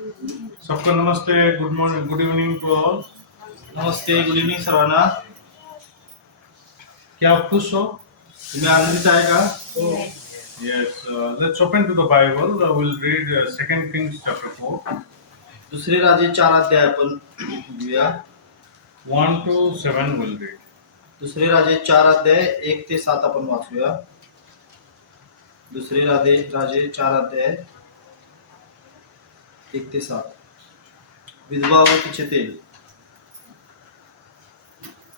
सबको नमस्ते, good morning, good evening to all. नमस्ते, गुड इव्हनिंग सर्वांना. क्या आप खुश हो? तुम्ही आनंदित आहे का? Yes. Let's open to the Bible. We'll read 2 Kings chapter 4, दुसरे राजे 4 अध्याय आपण घेऊया. 1 to 7 we'll read. दुसरे राजे 4 अध्याय 1 ते 7 आपण वाचूया. दुसरे राजे 4 अध्याय 1 ते 7. विधवा व तिचे तेल.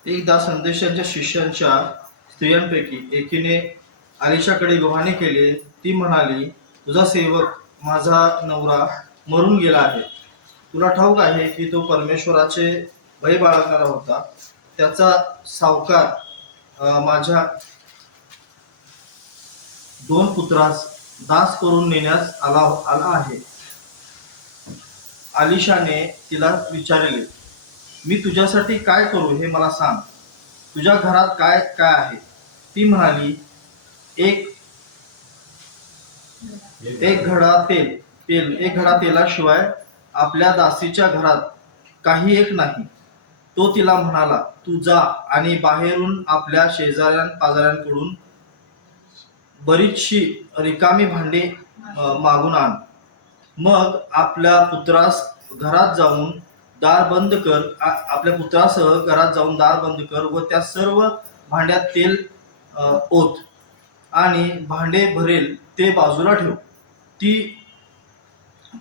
एकदा संदेशांच्या शिष्यांच्या स्त्रियांपैकी एकीने आलिशाकडे गुहाणे केले. ती म्हणाली, तुझा सेवक माझा नवरा मरून गेला आहे. तुला ठाऊक आहे की तो परमेश्वराचे भय बाळगणारा होता. त्याचा सावकार माझ्या 2 पुत्रास दास करून नेण्यास आला आहे. आलिशाने तिला विचारले, मी तुझ्यासाठी काय करू हे मला सांग. तुझ्या घरात काय काय आहे? ती म्हणाली, एक घडा तेलाशिवाय आपल्या दासीच्या घरात काही एक नाही. तो तिला म्हणाला, तू जा आणि बाहेरून आपल्या शेजाऱ्या पाजाऱ्यांकडून बरीचशी रिकामी भांडी मागून आण. मग आपल्या पुत्रास घरात जाऊन दार बंद कर. आपल्या पुत्रासह घरात जाऊन दार बंद कर व त्या सर्व भांड्यात तेल ओत आणि भांडे भरेल ते बाजूला ठेव. ती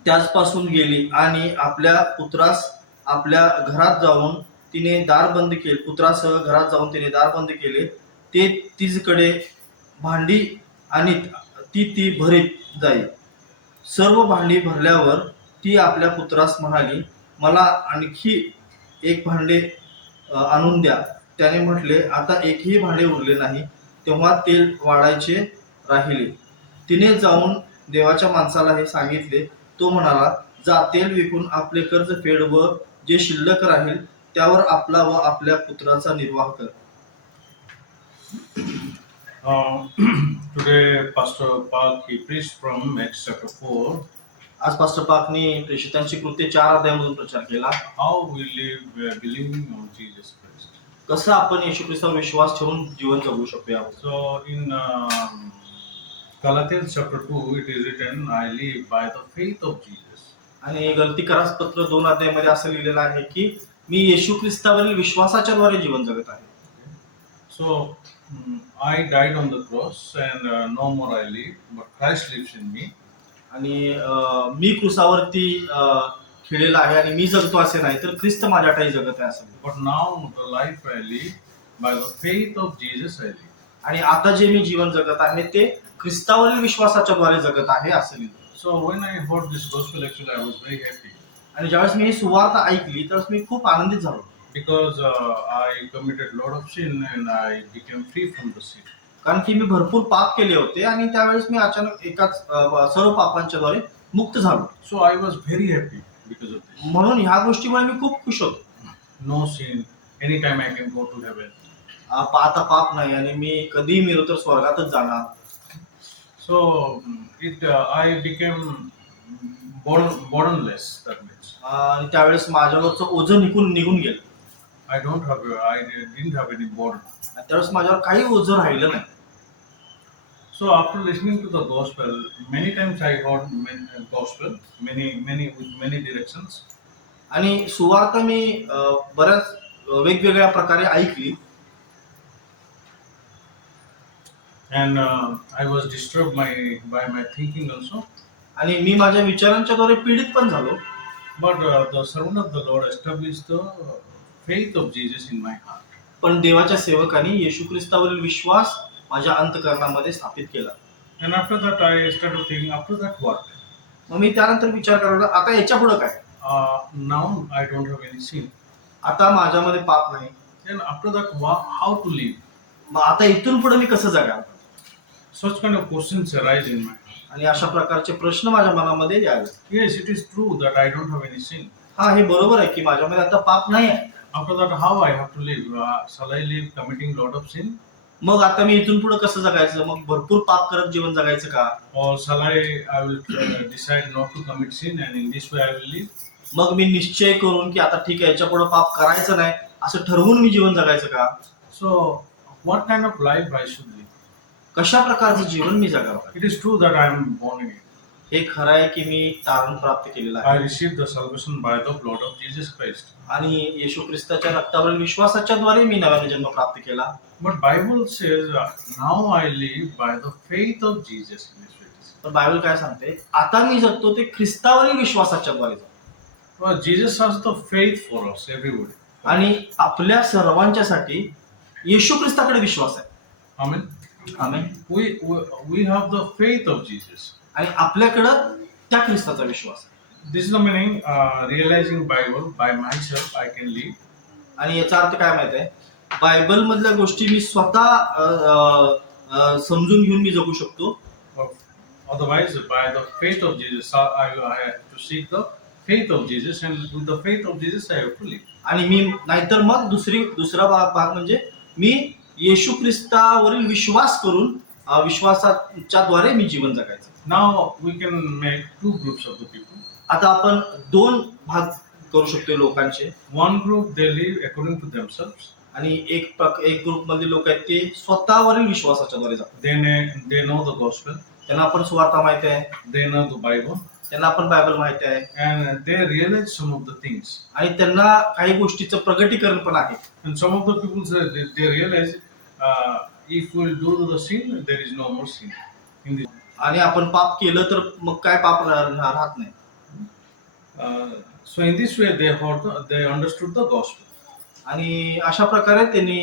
त्याचपासून गेली आणि आपल्या पुत्रास आपल्या घरात जाऊन तिने दार बंद केले. पुत्रासह घरात जाऊन तिने दार बंद केले. ते तिच्याकडे भांडी आणि ती भरीत जाई. सर्व भांडी भरल्यावर ती आपल्या पुत्रास म्हणाली, मला आणखी एक भांडे आणून द्या. त्याने म्हटले, आता एकही भांडे उरले नाही. तेव्हा तेल वाढायचे राहिले. तिने जाऊन देवाच्या माणसाला हे सांगितले. तो म्हणाला, जा, तेल विकून आपले कर्ज फेड व जे शिल्लक राहील त्यावर आपला व आपल्या पुत्राचा निर्वाह कर. Today, Pastor Park he preached from Acts chapter 4. आज पास्टर पाकनी प्रेषितांची कृत्ये 4 अध्यायामधून प्रचार केला. How we live believing on Jesus Christ. कसं आपण येशू ख्रिस्तावर विश्वास ठेवून जीवन जगू शकूया. So in Galatians chapter 2, it is written, I live by the faith of Jesus. आणि गलतीकारास पत्र 2 अध्यायामध्ये असं लिहिलेलं आहे की मी येशू ख्रिस्तावरील विश्वासाच्या द्वारे जीवन जगत आहे. So I died on the cross and no more I live, but Christ lives in me. आणि मी क्रुसावरती खेळलेला आहे आणि मी जगतो असे नाही तर ख्रिस्त माझ्या ठाई जगत आहे असं. But now the life I live by the faith of Jesus I live. आणि आता जे मी जीवन जगत आहे ते ख्रिस्तावरील विश्वासाच्या द्वारे जगत आहे असं लिहिलं. So when I heard this gospel, actually I was very happy. आणि ज्यावेळेस मी ही सुवार्ता ऐकली त्यावेळेस मी खूप आनंदित झालो. Because I committed lot of sin and I became free from the sin. कारण की मी भरपूर पाप केले होते आणि त्यावेळेस मी अचानक एकाच सर्व पापांच्या द्वारे मुक्त झालो. So I was very happy because of this. म्हणून ह्या गोष्टीमुळे मी खूप खुश होतो. No sin. Anytime I can go to heaven. आता पाप नाही आणि मी कधी मिळलो तर स्वर्गातच जाणार. So I became burdenless. That means. आणि त्यावेळेस माझ्यावरचं ओझं निघून गेलं. I didn't have any burden. त्यावेळेस माझ्यावर काही ओझं राहिलं नाही. So after listening to the gospel, many times I heard gospel, with many directions. आणि सुवार्ता मी बऱ्याच वेगवेगळ्या प्रकारे ऐकली. And I was disturbed by my thinking also. आणि मी माझ्या विचारांच्या द्वारे पीडित पण झालो. But the servant of the Lord established the faith of Jesus in my heart. पण देवाच्या सेवकांनी येशू ख्रिस्तावरील विश्वास माझ्या अंतःकरणामध्ये स्थापित केला. And after that I started thinking, after that what? मग मी त्यानंतर विचार करायला आता याच्या पुढे काय? Now I don't have any sin. आता माझ्यामध्ये पाप नाही. Then after that how to live? मग आता इथून पुढे मी कसं जगावं? Such kind of questions arise in my mind. आणि अशा प्रकारचे प्रश्न माझ्या मनामध्ये यावे. Yes, it is true that I don't have any sin. हा, हे बरोबर आहे की माझ्यामध्ये आता पाप नाही आहे. After that how I have to live? Shall I live committing lot of sin? मग आता मी इथून पुढे कसं जगायचं? मग भरपूर पाप करत जीवन जगायचं का? Or shall I will decide not to commit sin and in this way I will live? मग मी निश्चय करून की आता ठीक आहे याच्या पुढे पाप करायचं नाही असं ठरवून मी जीवन जगायचं का? So, what kind of life I should live? कशा प्रकारचं जीवन मी जगावं? It is true that I am born again. हे खरं आहे की मी तारण प्राप्त केलेलं I आहे received the salvation by the blood of Jesus Christ. आणि येशू ख्रिस्ताच्या रक्तावरील विश्वासाच्या द्वारे मी नव्याने जन्म प्राप्त केला. But Bible says now I live by the faith of Jesus in this way. पण बायबल काय सांगते? आता मी जगतो ते ख्रिस्तावरील विश्वासाच्या द्वारे जगतो. Well, Jesus has the faith for us, everybody. आणि आपल्या सर्वांच्यासाठी येशू ख्रिस्ताकडे विश्वास आहे. Amen. Amen. We have the faith of Jesus. आणि आपल्याकडं त्या ख्रिस्ताचा विश्वास आहे. This is the meaning, realizing Bible by myself I can live. आणि याचा अर्थ काय माहिती आहे? बायबल मधल्या गोष्टी मी स्वतः समजून घेऊन मी जगू शकतो. Otherwise, by the faith of Jesus, I have to seek the faith of Jesus, and with the faith of Jesus, I have to live. आणि मी नाहीतर मग दुसरा भाग म्हणजे मी येशू ख्रिस्तावरील विश्वास करून विश्वासाच्या द्वारे मी जीवन जगायचं. Now we can make two groups of the people. आता आपण दोन भाग करू शकतो लोकांचे. One group they live according to themselves. आणि एक ग्रुप मधले लोक आहेत ते स्वतःवरील विश्वासाच्या द्वारे जातात. They know the gospel. त्यांना आपण सुवार्ता माहिती आहे. They know the Bible. त्यांना आपण बायबल माहिती आहे. And they realize some of the things. आणि त्यांना काही गोष्टीचं प्रगटीकरण पण आहे. And some of the people say they realize if we do the sin, there is no more sin. In this. आणि आपण पाप केलं तर मग काय पाप राहत नाही. So in this way they understood the gospel. आणि अशा प्रकारे त्यांनी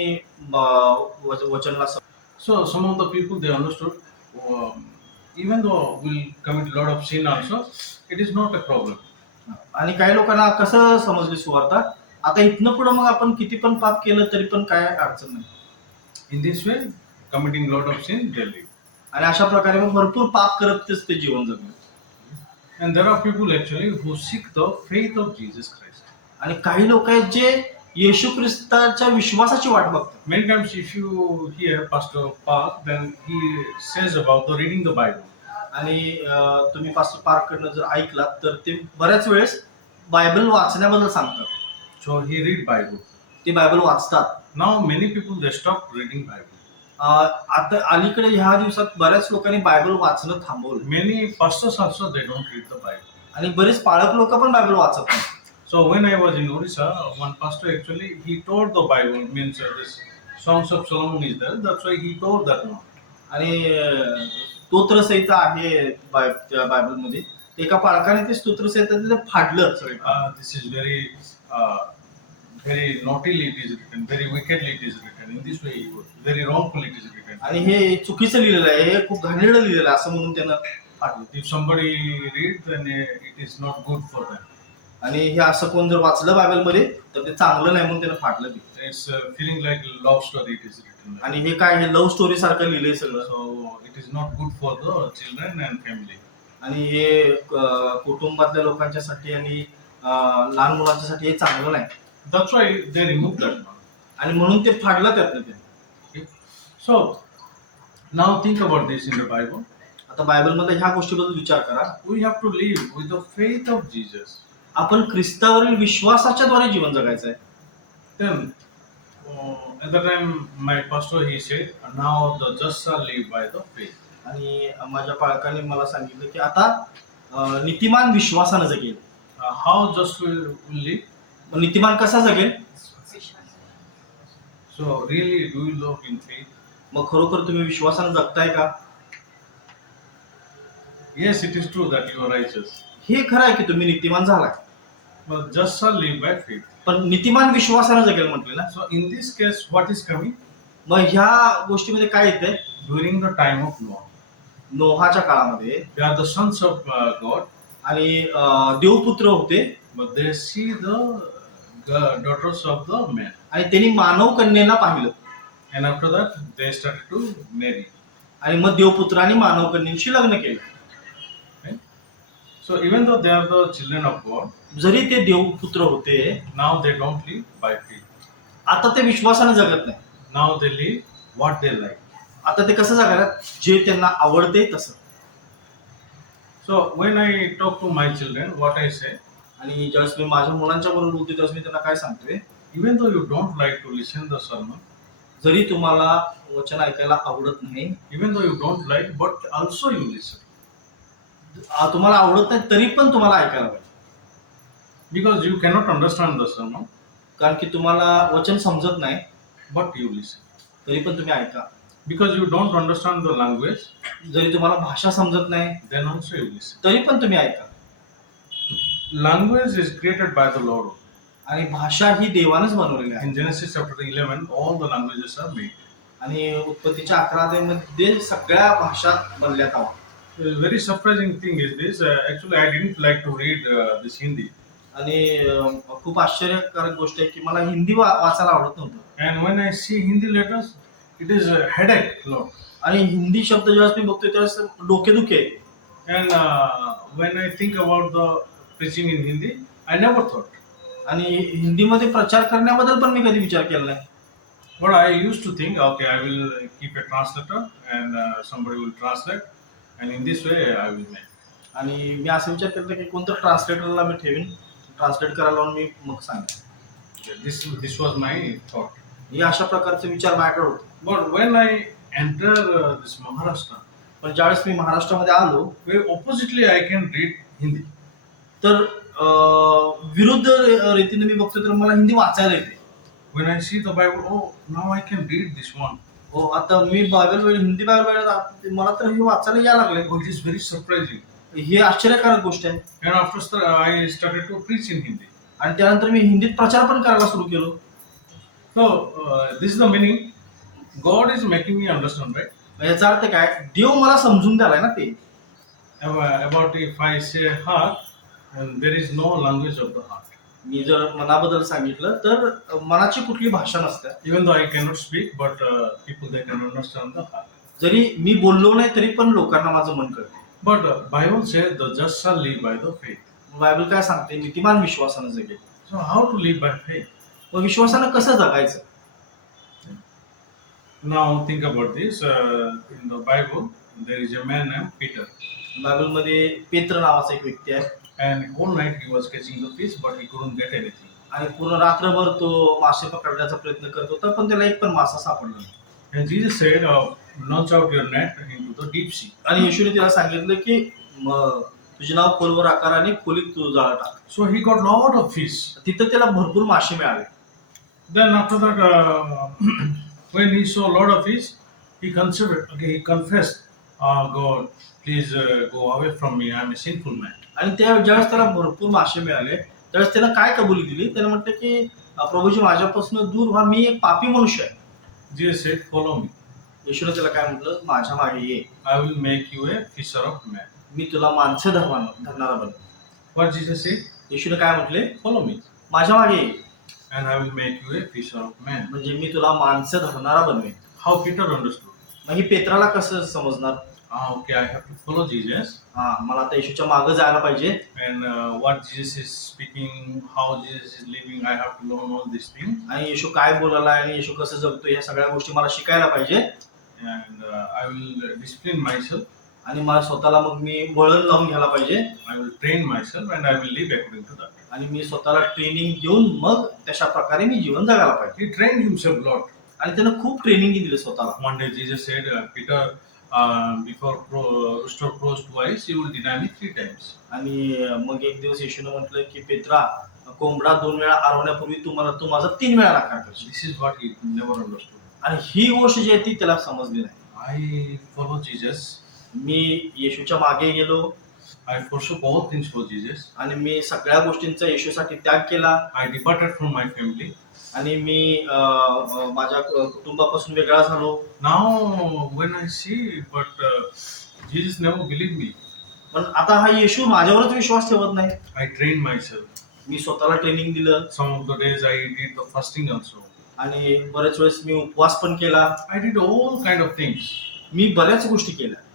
वचनला. So some of the people they understood even though we'll commit a lot of sin also, it is not a problem. आणि काही लोकांना कसं समजली सुवार्ता? आता इथनं पुढे मग आपण किती पण पाप केलं तरी पण काय अडचण नाही. In this way, committing a lot of sin, they live. आणि अशा प्रकारे मग भरपूर पाप करतच ते जीवन जगले. And there are people actually who seek the faith of Jesus Christ. आणि काही लोक आहेत जे येशू ख्रिस्ताच्या विश्वासाची वाट बघतात. Many times if you hear Pastor Park, then he says about the reading the Bible. आणि तुम्ही पास्टर पार्क कडनं जर ऐकलात तर ते बऱ्याच वेळेस बायबल वाचण्याबद्दल सांगतात. So he read Bible. ते बायबल वाचतात. Now many people they stop reading Bible. आता अलीकडे ह्या दिवसात बऱ्याच लोकांनी बायबल वाचणं थांबवलं. Many pastors also they don't read the Bible. आणि बरेच पाळक लोक पण बायबल वाचत नाही. So when I was in Odisha, one pastor actually he told the Bible means this Songs of Solomon is there. That's why he told that one. आणि स्तोत्रसहिता आहे Bible मध्ये. एका पाळकाने ते स्तोत्रसहिता फाडलं. This is very naughtily it is written, very wickedly it is written. In this way, very wrongfully it is written. आणि हे चुकीचं लिहिलेलं आहे, हे खूप घाणेरडं लिहिलेलं आहे असं म्हणून त्यांना फाडलं. If somebody reads, then it is not good for them. आणि हे असं कोण जर वाचलं बायबल मध्ये तर ते चांगलं नाही म्हणून त्यांना फाडलं. It's feeling like love story it is written. आणि हे काय हे लव्ह स्टोरी सारखं लिहिलंय सगळं. So it is not good for the children and family. आणि हे कुटुंबातल्या लोकांच्यासाठी आणि लहान मुलांच्यासाठी हे चांगलं नाही. That's why they removed that one. आणि म्हणून ते फाडलं त्यातलं ते. Okay. So now think about this in the Bible. आता बायबल मध्ये ह्या गोष्टीबद्दल विचार करा. We have to live with the faith of Jesus. आपण ख्रिस्तावरील विश्वासाच्या द्वारे जीवन जगायचं आहे. Then at the time my pastor he said, now the just shall live by the faith. आणि माझ्या पालकांनी मला सांगितलं की आता नीतिमान विश्वासानं जगेल. How just will live? नीतिमान कसा जगेल? So really do you live in faith? मग खरोखर तुम्ही विश्वासानं जगताय का? Yes, it is true that you are righteous. हे खरं आहे की तुम्ही नीतिमान झालाय. But just shall live by faith. पण नीतिमान विश्वासानं जगेल म्हटले ना. So in this case, what is coming? मग ह्या गोष्टीमध्ये काय येते? During the time of Noah. नोहाच्या काळामध्ये They are the sons of God. आणि देवपुत्र होते. But they see the daughters of the man. आणि त्यांनी मानव कन्येला पाहिलं. And after that, they started to marry. आणि मग देवपुत्रांनी मानव कन्येशी लग्न केलं. So even though they are the children of God, जरी ते देवपुत्र होते, now they don't live by faith. आता ते विश्वासानं जगत नाही. Now they live what they like. आता ते कसं सांगायला जे त्यांना आवडते तसं. So when I talk to my children, what I say, आणि ज्यावेळेस मी माझ्या मुलांच्या बरोबर बोलतो त्यावेळेस मी त्यांना काय सांगतोय, even though you don't like to listen the sermon, जरी तुम्हाला वचन ऐकायला आवडत नाही, even though you don't like, but also you listen, तुम्हाला आवडत नाही तरी पण तुम्हाला ऐकायला पाहिजे. because you cannot understand the sermon, कारण की तुम्हाला वचन समजत नाही but you listen. तरी पण तुम्ही ऐका. Because you don't understand the language, जरी तुम्हाला भाषा समजत नाही then also you listen. तरी पण तुम्ही ऐका. Language is created by the Lord. आणि भाषा ही देवानेच बनवलेली आहे. In Genesis chapter 11, all the languages are made. आणि उत्पत्तीच्या 11 अध्यायामध्ये सगळ्या भाषा बनल्यात आहोत. A very surprising thing is this. Actually, I didn't like to read this Hindi. आणि खूप आश्चर्यकारक गोष्ट आहे की मला हिंदी वाचायला आवडत नव्हतं. And when I see Hindi letters, it is a headache, Lord. आणि हिंदी शब्द जेव्हा मी बघतोय त्यावेळेस डोकेदुखी आहे. And when I think about the preaching in Hindi, I never thought. आणि हिंदीमध्ये प्रचार करण्याबद्दल पण मी कधी विचार केला नाही. But I used to think, okay, I will keep a translator and somebody will translate, and in this way I will make. आणि मी असं विचार करतो की कोणतं ट्रान्सलेटरला मी ठेवीन, ट्रान्सलेट करायला लावून मी मग सांगेन. This was my thought. हे अशा प्रकारचे विचार माझ्याकडे होते. But when I enter this Maharashtra, पण ज्यावेळेस मी महाराष्ट्रामध्ये आलो where oppositely I can read Hindi. तर विरुद्ध रीतीने मी बघतो तर मला हिंदी वाचायला येते. When I see the Bible, oh, now I can read this one. हो, आता मी हिंदी बायबल मला तर हे वाचायला यायला लागले. Oh, it is very surprising. हे आश्चर्यकारक गोष्ट आहे. And after I started to preach in Hindi. आणि त्यानंतर मी हिंदीत प्रचार पण करायला सुरू केलो. So this is the meaning. God is making me understand, right? याचा अर्थ काय, देव मला समजून द्यालाय ना ते. About if I say heart, and there is no language of the heart. मी जर मनाबद्दल सांगितलं तर मनाची कुठली भाषा नसते. Even though I cannot speak, but people they can understand the heart. जरी मी बोललो नाही तरी पण लोकांना माझं मन कळते. But Bible says the just shall live by the faith. Bible काय सांगते, नीतिमान विश्वासानं जगेल. So how to live by faith? मग विश्वासानं कसं जगायचं. Now think about this. In the Bible, there is a man named Peter. बायबलमध्ये पेत्र नावाचा एक व्यक्ती आहे. And all night he was catching the fish, but he couldn't get anything. आणि पूर्ण रात्रभर तो मासे पकडण्याचा प्रयत्न करत होता पण त्याला एक पण मासा सापडला नाही. And Jesus said, launch out your net into the deep sea. आणि येशूने त्याला सांगितलं की तुझे नाव खोलवर आकार आणि खोलीत तू जाळा टाक. So he got lot of fish. तिथं त्याला भरपूर मासे मिळाले. Then after that, when he saw a lot of fish, he considered, okay, he confessed, God, please go away from me, I am a sinful man. आणि ज्यावेळेस त्याला भरपूर मासे मिळाले त्यावेळेस त्यानं काय कबुली दिली, त्यानं म्हटलं की प्रभूजी माझ्यापासून दूर व्हा, मी एक पापी मनुष्य आहे. Jesus said, follow me. येशूने त्याला काय म्हटलं, माझ्या मागे ये, I will make you a fisher of men. मी तुला माणसं धरणारा बनवेन. What Jesus said? येशूने काय म्हटले, follow me. माझ्या मागे ये, And I will make you a fisher of men. म्हणजे मी तुला माणसं धरणारा बनवेन. How Peter understood? मग ही पेत्राला कसं समजणार. Okay, I have to follow Jesus. मला आता येशूच्या मागे जायला पाहिजे. And what Jesus is speaking, how Jesus is living, I have to learn all these things. आणि येशू काय बोलायला आणि येशू कसं जगतो या सगळ्या गोष्टी मला शिकायला पाहिजे. And I will discipline myself. आणि मला स्वतःला मग मी वळण लावून घ्यायला पाहिजे. I will train myself and I will live according to that. आणि मी स्वतःला ट्रेनिंग देऊन मग तशा प्रकारे मी जीवन जगायला पाहिजे. He trained himself a lot. आणि त्यानं खूप ट्रेनिंग दिली स्वतःला. One day Jesus said, Peter, before rooster crows twice, you will deny me 3 times. आणि मग एक दिवस येशूने म्हटलं की पेत्रा, कोंबडा 2 वेळा आरवण्यापूर्वी तू माझा 3 वेळा नकार करशील. This is what he never understood. आणि ही गोष्ट जी आहे ती त्याला समजली नाही. I follow Jesus. मी येशूच्या मागे गेलो. I forsook all things for Jesus. आणि मी सगळ्या गोष्टींचा येशूसाठी त्याग केला. I departed from my family. आणि मी माझ्या कुटुंबापासून वेगळा झालो. Now when I see, but Jesus never believed me. पण आता हा येशू माझ्यावरच विश्वास ठेवत नाही. I trained myself. मी स्वतःला ट्रेनिंग दिलं. Some of the days I did the fasting also. आणि बरेच वेळेस मी उपवास पण केला. I did all kind of things. मी बऱ्याच गोष्टी केल्या.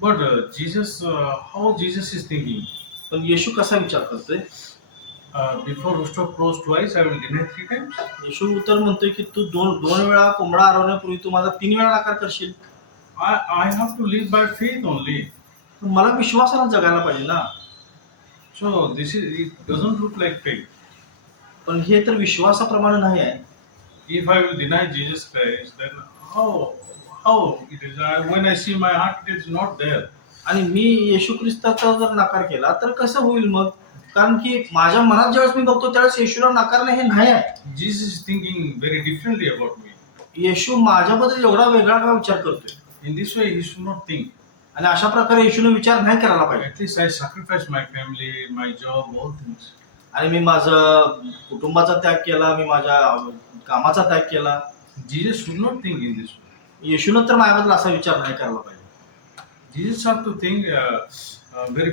But Jesus, how Jesus is thinking? पण येशू कसा विचार करतोय. before rooster crows twice, I will deny 3 times. येशू उत्तर म्हणतोय की तू दोन वेळा कोंबडा हरवण्यापूर्वी तू माझा 3 वेळा नकार करशील. I have to live by faith only. मला विश्वासानं जगायला पाहिजे ना. So it doesn't look like faith. पण हे तर विश्वासाप्रमाणे नाही आहे. If I will deny Jesus Christ, then how it is? When I see my heart, it is not there. आणि मी येशू ख्रिस्ताचा जर नकार केला तर कसं होईल मग? कारण की माझ्या मनात ज्यावेळेस मी बघतो त्यावेळेस येशूला नाकारणे हे नाही आहे. Jesus is thinking very differently about me. येशू माझ्याबद्दल एवढा वेगळा का विचार करतोय? In this way, he should not think. आणि अशा प्रकारे येशूने विचार नाही करायला पाहिजे. At least I sacrificed my family, my job, all things. आणि मी माझं कुटुंबाचा त्याग केला, मी माझ्या कामाचा त्याग केला. Jesus should not think in this way. येशूनं तर माझ्याबद्दल असा विचार नाही करायला पाहिजे. Jesus have to think very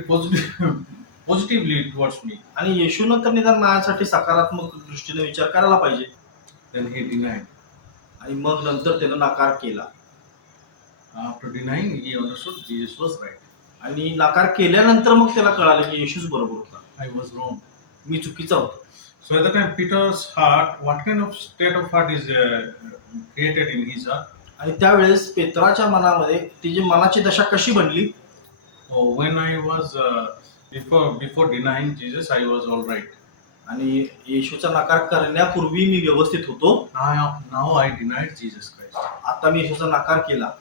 positively towards me. आणि येशूनं तर निदान माझ्यासाठी सकारात्मक दृष्टीने विचार करायला पाहिजे. Then he denied. आणि मग नंतर त्यानं नकार केला. After denying, he understood Jesus was right. आणि नकार केल्यानंतर मग त्याला कळालं की येशूच बरोबर होता, I was wrong. मी चुकीचा होतो. So at the time, Peter's heart, what kind of state of heart is created in his heart? आणि त्यावेळेस पेत्राच्या मनामध्ये तिची मनाची दशा कशी बनली? Oh, when I was before denying Jesus, I was all right. आणि येशूचा नकार करण्यापूर्वी मी व्यवस्थित होतो. Now I denied Jesus Christ. आता मी येशूचा नकार केला.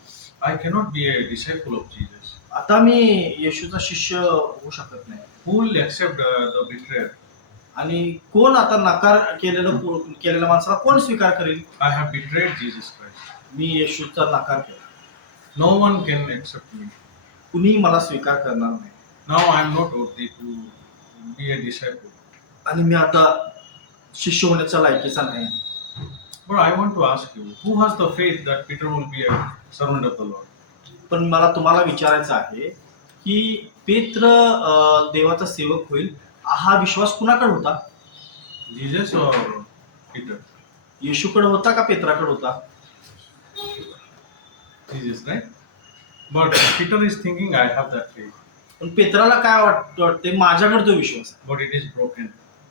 I cannot be a disciple of Jesus. आता मी येशूचा शिष्य होऊ शकत नाही. Who will accept the betrayer? आणि कोण आता नकार केलेल्या माणसाला कोण स्वीकार करेल? I have betrayed Jesus Christ. मी येशूचा नकार केला. No one can accept me. कुणी मला स्वीकार करणार नाही. Now I am not worthy to be a disciple. आणि मी आता शिष्य होण्याचा लायकीचा नाही. But I want to ask you, who has the faith that Peter will be a servant of the Lord? पण मला तुम्हाला विचारायचं आहे की पेत्र देवाचा सेवक होईल हा विश्वास कुणाकडे होता? Jesus or Peter? येशूकडे होता का पेत्राकडे होता? Jesus, right? But Peter is thinking, I have that faith. पण पेत्राला काय वाटते? माझ्याकडे तो विश्वास आहे. But it is broken.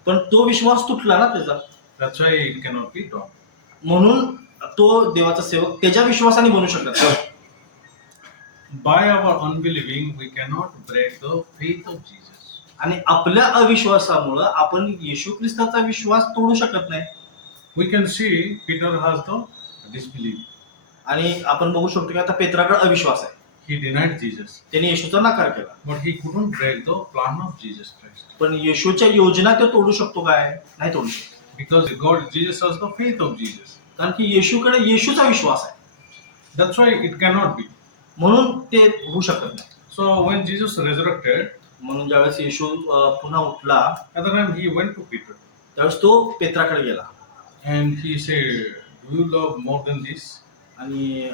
पण तो विश्वास तुटला ना त्याचा. That's why it cannot be done. म्हणून तो देवाचा सेवक त्याच्या विश्वासाने बनू शकत नाही. By our unbelieving, we cannot break the faith of Jesus. आणि आपल्या अविश्वासामुळे आपण येशू ख्रिस्ताचा विश्वास तोडू शकत नाही. We can see Peter has the disbelief. आणि आपण बघू शकतो की आता पेत्राकडे अविश्वास आहे. He denied Jesus. त्याने येशूचा नकार केला. But he couldn't break the plan of Jesus Christ. पण येशूच्या योजना तो तोडू शकतो काय? नाही तोडू शकतो. Because Jesus has the faith of Jesus. कारण की येशूकडे येशूचा विश्वास आहे. That's why it cannot be. म्हणून ते होऊ शकत नाही. So when Jesus resurrected, म्हणून ज्यावेळेस येशू पुन्हा उठला at the time he went to Peter. त्यावेळेस तो पेत्राकडे गेला. And he said, do you love more than this? आणि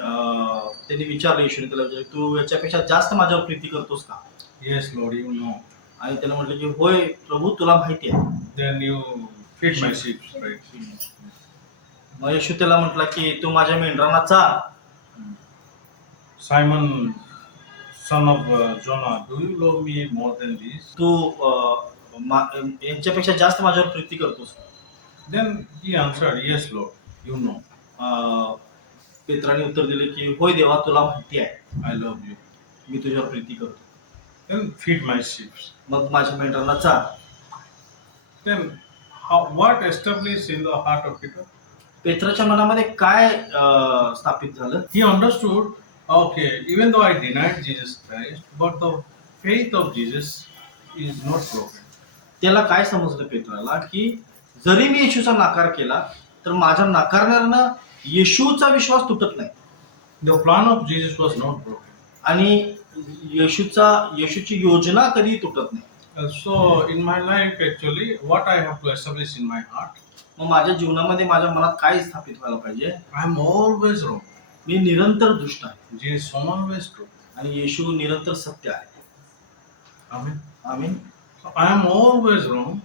त्यांनी विचारलं येशूने त्याला, तू याच्यापेक्षा जास्त माझ्यावर प्रीती करतोस का? Yes, Lord, you know. आणि त्याने म्हटलं की होय प्रभू तुला माहिती आहे. Then you feed my sheep, right? मग येशू त्याला म्हटला की तू माझ्या मेंढरांना चार. Simon, son of Jonah, do you love me more than this? तू यांच्यापेक्षा जास्त माझ्यावर प्रीती करतोस? Then he answered, yes, Lord, you know. पेत्राने उत्तर दिले की होय देवा तुला माहिती आहे, I love you. मी तुझ्यावर प्रीती करतो. Then feed my sheep. मग माझ्या मेंढरांना चार. Then what established in the heart of Peter? पेत्राच्या मनामध्ये काय स्थापित झालं? He understood, okay, even though I denied Jesus Christ, but the faith of Jesus is not broken. त्याला काय समजलं पेत्राला की जरी मी येशूचा नकार केला तर माझ्या नाकारणाऱ्यानं येशूचा विश्वास तुटत नाही. The plan of Jesus was not broken. आणि येशूची योजना कधी तुटत नाही. So in my life, actually, what I have to establish in my heart, मग माझ्या जीवनामध्ये माझ्या मनात काय स्थापित व्हायला पाहिजे? I am always wrong. मी निरंतर दुष्ट आहे Jesus is always true. आणि येशू निरंतर सत्य आहे. Amen. आमीन. I am always wrong.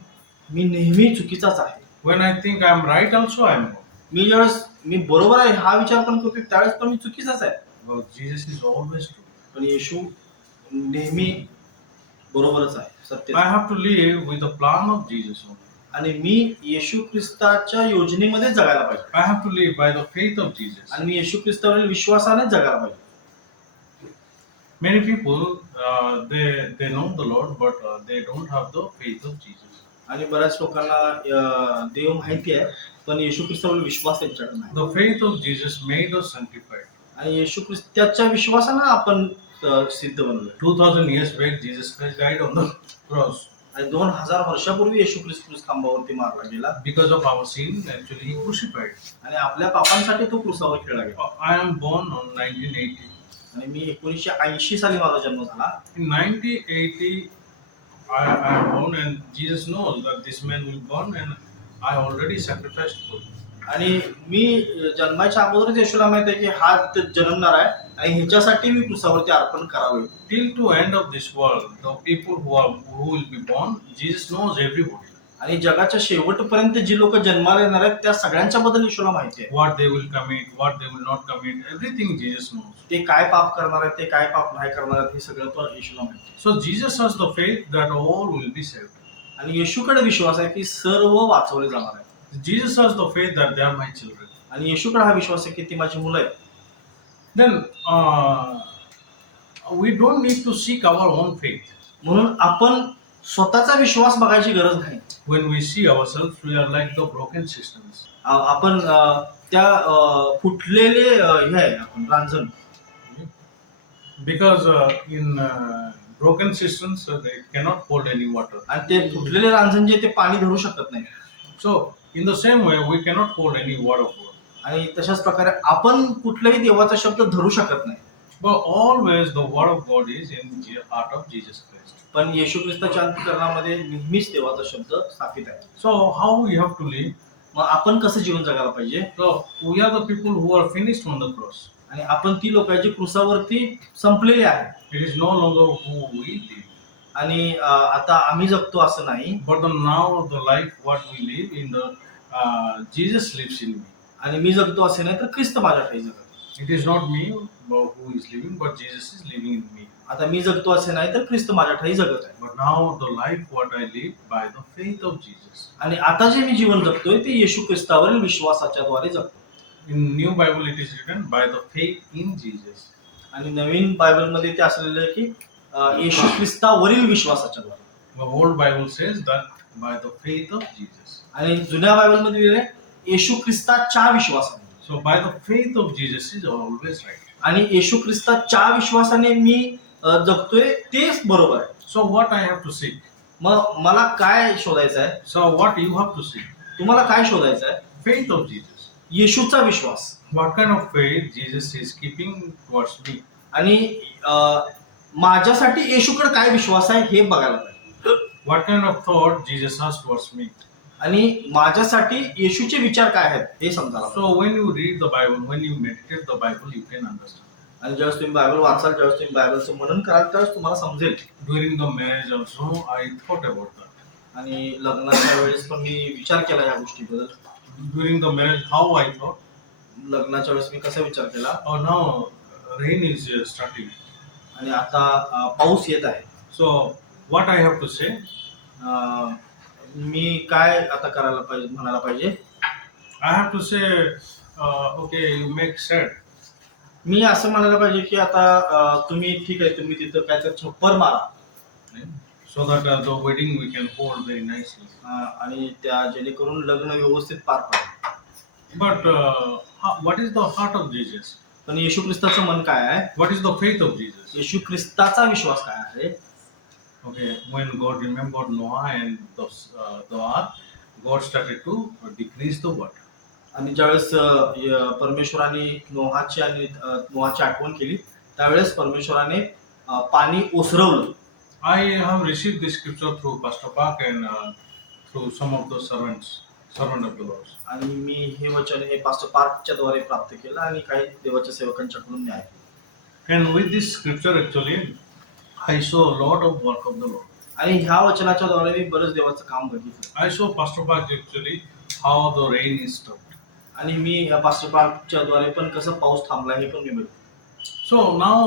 मी नेहमी चुकीचाच आहे. When I think I am right, also I am wrong. मी ज्यावेळेस मी बरोबर आहे हा विचार पण करतो त्यावेळेस पण मी चुकीचाच आहे. But Jesus is always true. पण येशू नेहमी बरोबरच आहे, सत्य. I have to live with the plan of Jesus only. आणि मी येशू ख्रिस्ताच्या योजनेमध्ये जगायला पाहिजे I have to live by the faith of Jesus. आणि मी येशू ख्रिस्तावरील विश्वासाने जगायला पाहिजे. Many people they know the Lord, but they don't have the faith of Jesus. आणि बऱ्याच लोकांना देव माहिती आहे पण येशू ख्रिस्तावरील विश्वास त्यांच्याकडे नाही. The faith of Jesus made us sanctified. आणि येशू ख्रिस्ताच्या विश्वासानं आपण सिद्ध बनलोय. 2000 years back, Jesus Christ died on the cross. आणि 2000 वर्षापूर्वी येशू ख्रिस्त खांबावरती मारला गेला Because of our sin, actually, he crucified. आणि आपल्या पापांसाठी तो क्रुसावर खेळला गेला. I am born on 1980. आणि मी 1980 साली माझा जन्म झाला. In 1980, I am born, and Jesus knows that this man will born, and I already sacrificed for him. आणि मी जन्माच्या अगोदरच येशूला माहित आहे की हा जन्मणार आहे आणि ह्याच्यासाठी मी क्रुसावरती अर्पण करावे. Till to end of this world, the people who will be born, Jesus knows everybody. आणि जगाच्या शेवटपर्यंत जी लोक जन्माला येणार आहेत त्या सगळ्यांच्या बद्दल येशूला माहिती आहे. What they will commit, what they will not commit, everything Jesus knows. ते काय पाप करणार आहेत, ते काय पाप नाही करणार आहेत, हे सगळं तो येशूला माहिती आहे. So Jesus has the faith that all will be saved. आणि येशूकडे विश्वास आहे की सर्व वाचवले जाणार आहे. Jesus has the faith that they are my children. आणि येशूकडे हा विश्वास आहे की ती माझी मुलं आहेत. Then we don't need to seek our own faith. म्हणून आपण स्वतःचा विश्वास बघायची गरज नाही. When we see ourselves, we are like the broken systems. आपण त्या फुटलेले हे आहे आपण रांजण. Because in broken systems, they cannot hold any water. आणि ते फुटलेले रांजण जे ते पाणी धरू शकत नाही. So in the same way, we cannot hold any word of God. आणि तशाच प्रकारे आपण कुठलाही देवाचा शब्द धरू शकत नाही. But always the word of God is in the heart of Jesus Christ. पण येशू ख्रिस्ताच्या अंतःकरणामध्ये नेहमीच देवाचा शब्द स्थापित आहे. So how we have to live? मग आपण कसं जीवन जगायला पाहिजे? So we are the people who are finished on the cross. आणि आपण ती लोक जी क्रुसावरती संपलेली आहे. It is no longer who we live. आणि आता आम्ही जगतो असं नाही. But now the life what we live in the Jesus lives in me. आणि मी जगतो असे नाही तर ख्रिस्त माझ्या ठाई जगतो. It is not me who is living, but Jesus is living in me. आता मी जगतो असे नाही तर ख्रिस्त माझ्या ठाई जगत आहे. But now the life what I live by the faith of Jesus. आणि आता जे मी जीवन जगतोय ते येशू ख्रिस्तावरील विश्वासाच्या द्वारे जगतो. In New Bible it is written by the faith in Jesus. आणि नवीन बायबल मध्ये ते असलेलं आहे की येशू ख्रिस्तावरील विश्वासाच्या द्वारे. The old Bible says that by the faith of Jesus. आणि जुन्या बायबल मध्ये लिहिलंय येशू ख्रिस्ताच्या विश्वासाने. So by the faith of Jesus is always right. आणि येशू ख्रिस्ताच्या विश्वासाने मी जगतोय तेच बरोबर आहे. So what I have to seek? मग मला काय शोधायचं आहे? So what you have to seek? तुम्हाला काय शोधायचं आहे? Faith of Jesus. येशूचा विश्वास. What kind of faith Jesus is keeping towards me? आणि माझ्यासाठी येशूकडे काय विश्वास आहे हे बघायला पाहिजे. What kind of thought Jesus has towards me? आणि माझ्यासाठी येशूचे विचार काय आहेत हे समजायला पाहिजे. So when you read the Bible, when you meditate the Bible, you can understand. आणि ज्यावेळेस तुम्ही बायबल वाचाल, ज्यावेळेस तुम्ही बायबलचं मनन कराल त्यावेळेस तुम्हाला समजेल. During the marriage also, I thought about that. आणि लग्नाच्या वेळेस पण मी विचार केला या गोष्टीबद्दल. During the marriage, how I thought? लग्नाच्या वेळेस मी कसा विचार केला? Oh, now rain is starting. आणि आता पाऊस येत आहे. So what I have to say? मी काय आता करायला पाहिजे म्हणायला पाहिजे? I have to say, okay, you make sad. मी असं म्हणायला पाहिजे की आता तुम्ही ठीक आहे, तुम्ही तिथं काय तर छप्पर मारा. So that the wedding we can hold very nicely. आणि त्या जेणेकरून लग्न व्यवस्थित पार पडेल. But what is the heart of Jesus? पण येशू ख्रिस्ताचं मन काय आहे? What is the faith of Jesus? येशू ख्रिस्ताचा विश्वास काय आहे? Okay, when God remembered Noah and the ark, God started to decrease the water. आणि ज्यावेळेस परमेश्वराने नोहाची आठवण केली त्यावेळेस परमेश्वराने पाणी ओसरवलं. I have received this scripture through Pastor Park and through some of the servant of the Lord. आणि मी हे वचन हे पास्टर पार्कच्या द्वारे प्राप्त केलं आणि काही देवाच्या सेवकांच्याकडून मी ऐकलं. And with this scripture actually, I saw a lot of work of the Lord. आणि ह्या वचनाच्या द्वारे मी बरंच देवाचं काम बघितलं. I saw Pastor Park actually how the rain is stopped. आणि मी पास्टर पार्कच्या द्वारे पण कसं पाऊस थांबला हे पण मी बघितलं. So now